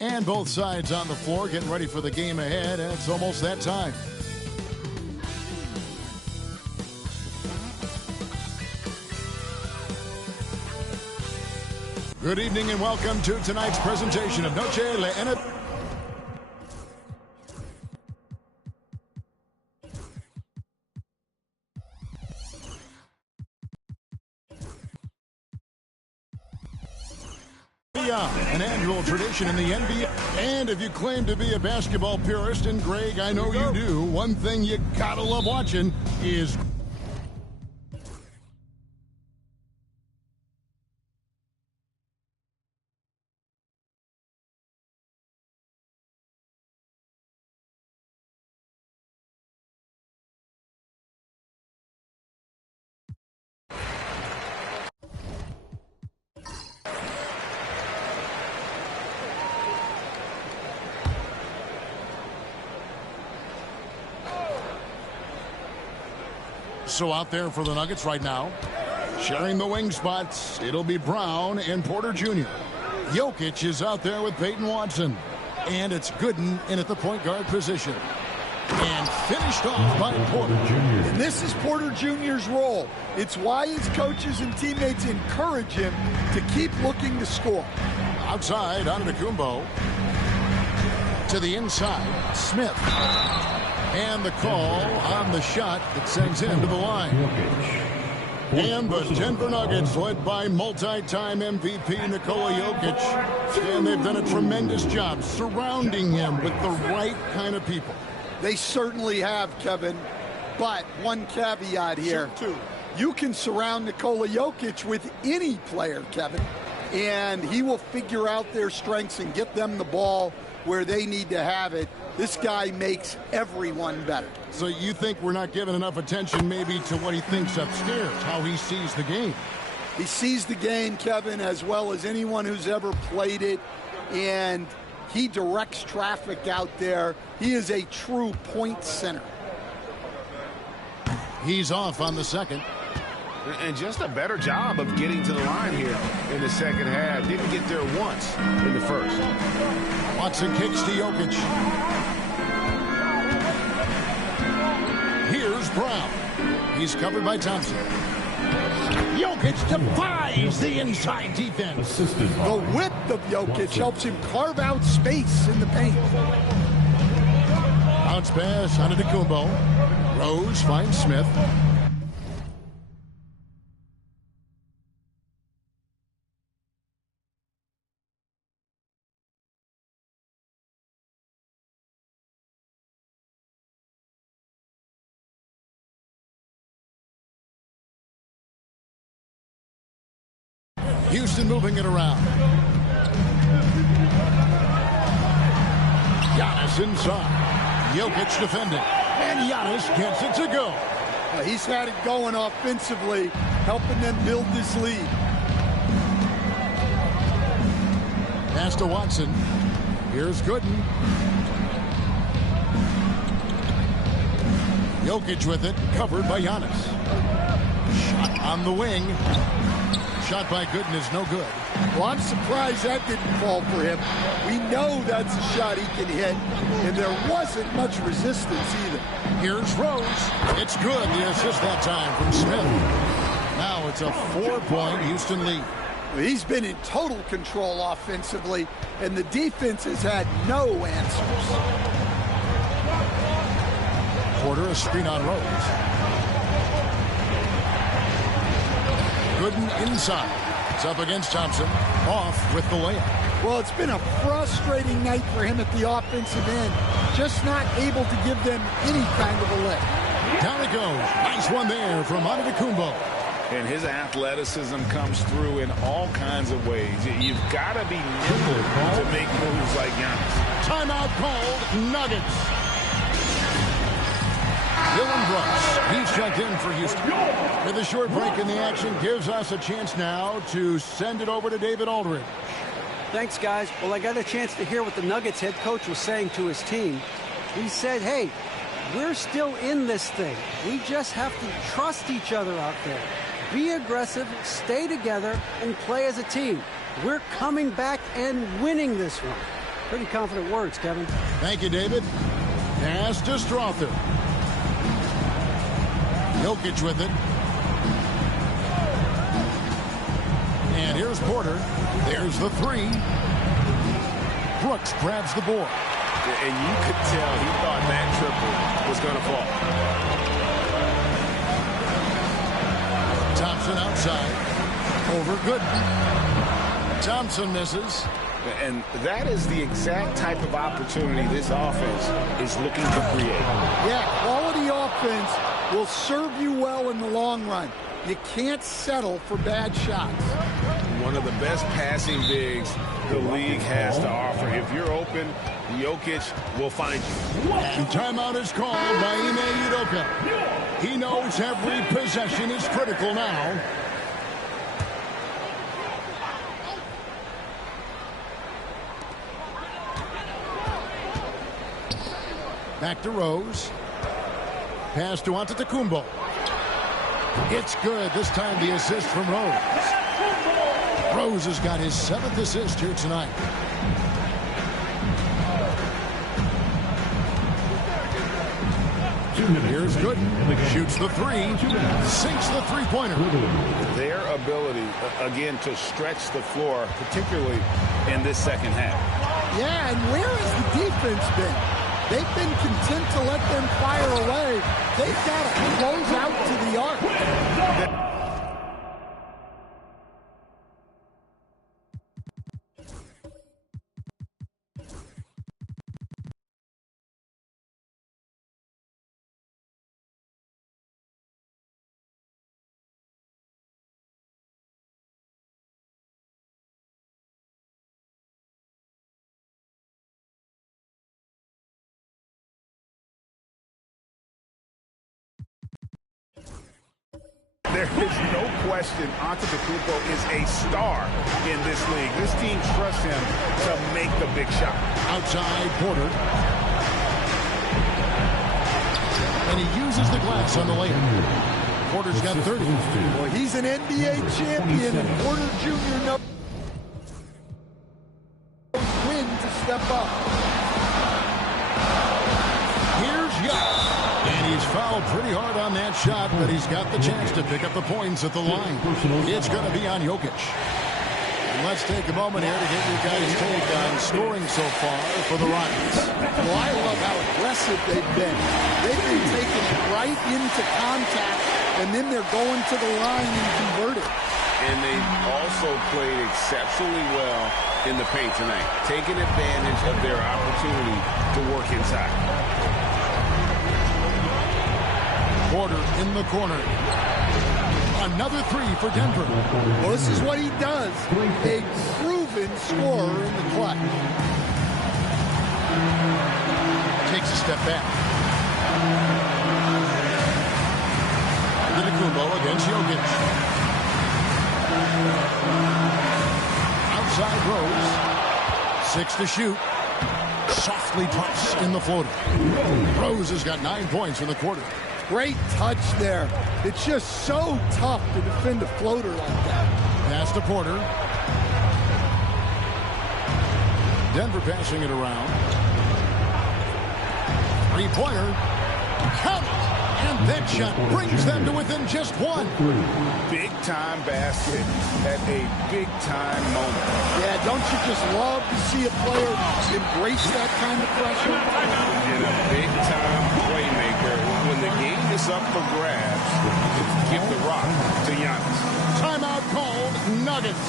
And both sides on the floor getting ready for the game ahead, and it's almost that time. Good evening and welcome to tonight's presentation of Noche Le NFL. An annual tradition in the NBA. And if you claim to be a basketball purist, and Greg, I know you do, one thing you gotta love watching is so out there for the Nuggets right now. Sharing the wing spots, it'll be Brown and Porter Jr. Jokic is out there with Peyton Watson. And it's Gooden in at the point guard position. And finished off by Porter Jr. And this is Porter Jr.'s role. It's why his coaches and teammates encourage him to keep looking to score. Outside, Antetokounmpo. To the inside, Smith. And the call on the shot that sends him to the line. And the Denver Nuggets, led by multi-time MVP Nikola Jokic. And they've done a tremendous job surrounding him with the right kind of people. They certainly have, Kevin. But one caveat here. You can surround Nikola Jokic with any player, Kevin. And he will figure out their strengths and get them the ball where they need to have it. This guy makes everyone better. So you think we're not giving enough attention maybe to what he thinks upstairs, how he sees the game? He sees the game, Kevin, as well as anyone who's ever played it, and he directs traffic out there. He is a true point center. He's off on the second. And just a better job of getting to the line here in the second half. Didn't get there once in the first. Watson kicks to Jokic. Here's Brown. He's covered by Thompson. Jokic defies the inside defense. The width of Jokic helps him carve out space in the paint. Bounce pass onto Antetokounmpo. Rose finds Smith. Houston moving it around. Giannis inside. Jokic defending. And Giannis gets it to go. He's had it going offensively, helping them build this lead. Pass to Watson. Here's Gooden. Jokic with it, covered by Giannis. Shot on the wing. Shot by Gooden is no good. Well, I'm surprised that didn't fall for him. We know that's a shot he can hit, and there wasn't much resistance either. Here's Rose. It's good. The assist that time from Smith. Now it's a 4-point Houston lead. He's been in total control offensively, and the defense has had no answers. Porter, a screen on Rose. Gooden inside. It's up against Thompson. Off with the layup. Well, it's been a frustrating night for him at the offensive end. Just not able to give them any kind of a lift. Down it goes. Nice one there from Antetokounmpo. And his athleticism comes through in all kinds of ways. You've got to be nimble to make moves like Giannis. Timeout called. Nuggets. Dylan Brooks, he's checked in for Houston. With a short break in the action, gives us a chance now to send it over to David Aldridge. Thanks, guys. Well, I got a chance to hear what the Nuggets head coach was saying to his team. He said, hey, we're still in this thing. We just have to trust each other out there. Be aggressive, stay together, and play as a team. We're coming back and winning this one. Pretty confident words, Kevin. Thank you, David. Pass to Strother. Jokic with it. And here's Porter. There's the three. Brooks grabs the board. And you could tell he thought that triple was going to fall. Thompson outside. Over Gooden. Thompson misses. And that is the exact type of opportunity this offense is looking to create. Yeah, quality offense will serve you well in the long run. You can't settle for bad shots. One of the best passing bigs the league has to offer. If you're open, Jokic will find you. And timeout is called by Ime Udoka. He knows every possession is critical now. Back to Rose. Pass to Antetokounmpo. It's good. This time the assist from Rose. Rose has got his 7th assist here tonight. Here's Gooden. Shoots the three. Sinks the three-pointer. Their ability, again, to stretch the floor, particularly in this second half. Yeah, and where has the defense been? They've been content to let them fire away. They've got to close out to the arc. There is no question Antetokounmpo is a star in this league. This team trusts him to make the big shot. Outside Porter. And he uses the glass on the layup. Porter's got 30. Well, he's an NBA champion, and Porter Jr. knows when to step up. Here's Young. And he's fouled pretty hard on that shot, but he's got the chance to pick up the points at the line. It's going to be on Jokic. And let's take a moment here to get you guys' take on scoring so far for the Rockets. Well, I love how aggressive they've been. They've been taking it right into contact, and then they're going to the line and convert it. And they've also played exceptionally well in the paint tonight, taking advantage of their opportunity to work inside. Porter in the corner. Another three for Denver. Well, this is what he does. A proven scorer in the clutch. Takes a step back. Antetokounmpo against Jokic. Outside Rose. 6 to shoot. Softly puts in the floater. Rose has got 9 points in the quarter. Great touch there. It's just so tough to defend a floater like that. Pass to Porter. Denver passing it around. Three-pointer. Count it. And that shot brings them to within just one. Big-time basket at a big-time moment. Yeah, don't you just love to see a player embrace that kind of pressure? And a big-time playmaker. When the game is up for grabs, give the rock to Giannis. Timeout called, Nuggets.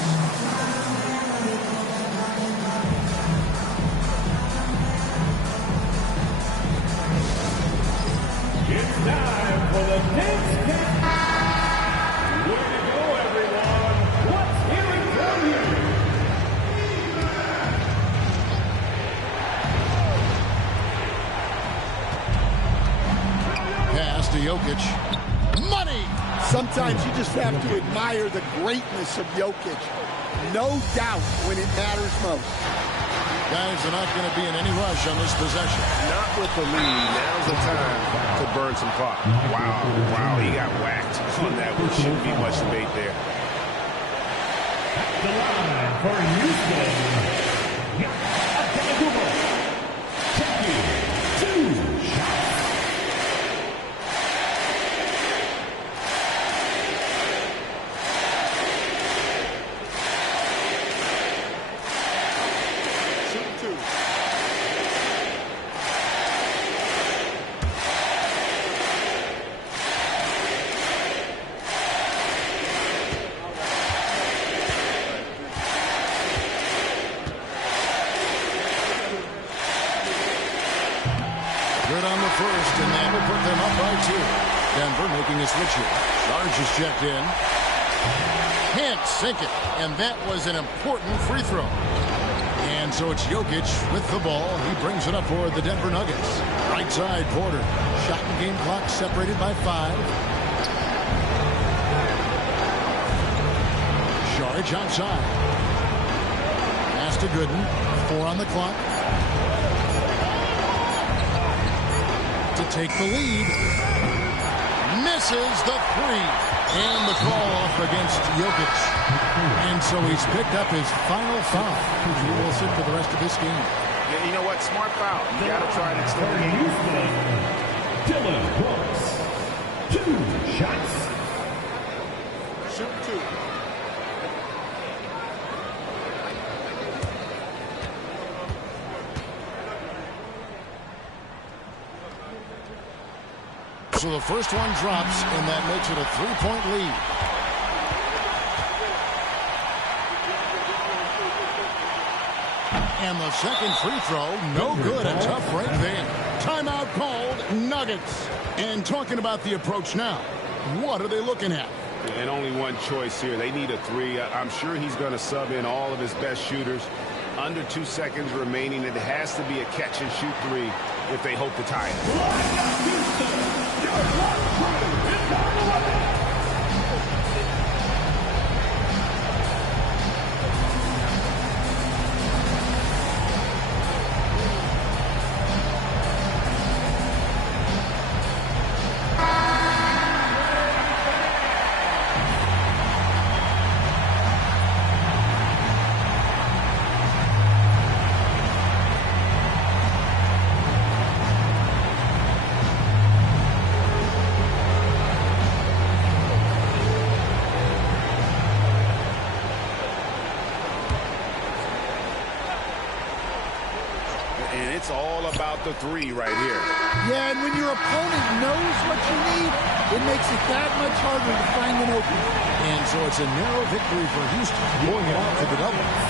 It's time for the next pick. Way to go, everyone. Let's hear it from you. Pass to Jokic. Money! Sometimes you just have to admire the greatness of Jokic. No doubt when it matters most. Guys are not going to be in any rush on this possession. Not with the lead. Now's the time to burn some clock. Wow, he got whacked on that one. Shouldn't be much debate there. The line for Houston. Taking 2 shots. Good on the first, and that will put them up by 2. Denver making a switch here. Sarge is checked in. Can't sink it, and that was an important free throw. And so it's Jokic with the ball. He brings it up for the Denver Nuggets. Right side, Porter. Shot and game clock separated by 5. Sarge outside. Pass to Gooden. 4 on the clock. To take the lead. Misses the 3. And the call off against Jokic. And so he's picked up his final foul. He will sit for the rest of this game. Yeah, you know what? Smart foul. You got to try and extend the game. Dylan Brooks. 2 shots. Shoot 2. So the first one drops, and that makes it a 3-point lead. And the second free throw, no good. A tough break there. Timeout called, Nuggets. And talking about the approach now, what are they looking at? And only one choice here. They need a 3. I'm sure he's going to sub in all of his best shooters. Under 2 seconds remaining. It has to be a catch-and-shoot 3 if they hope to tie it. And it's all about the 3 right here. Yeah, and when your opponent knows what you need, it makes it that much harder to find an opening. And so it's a narrow victory for Houston, going it out to the double.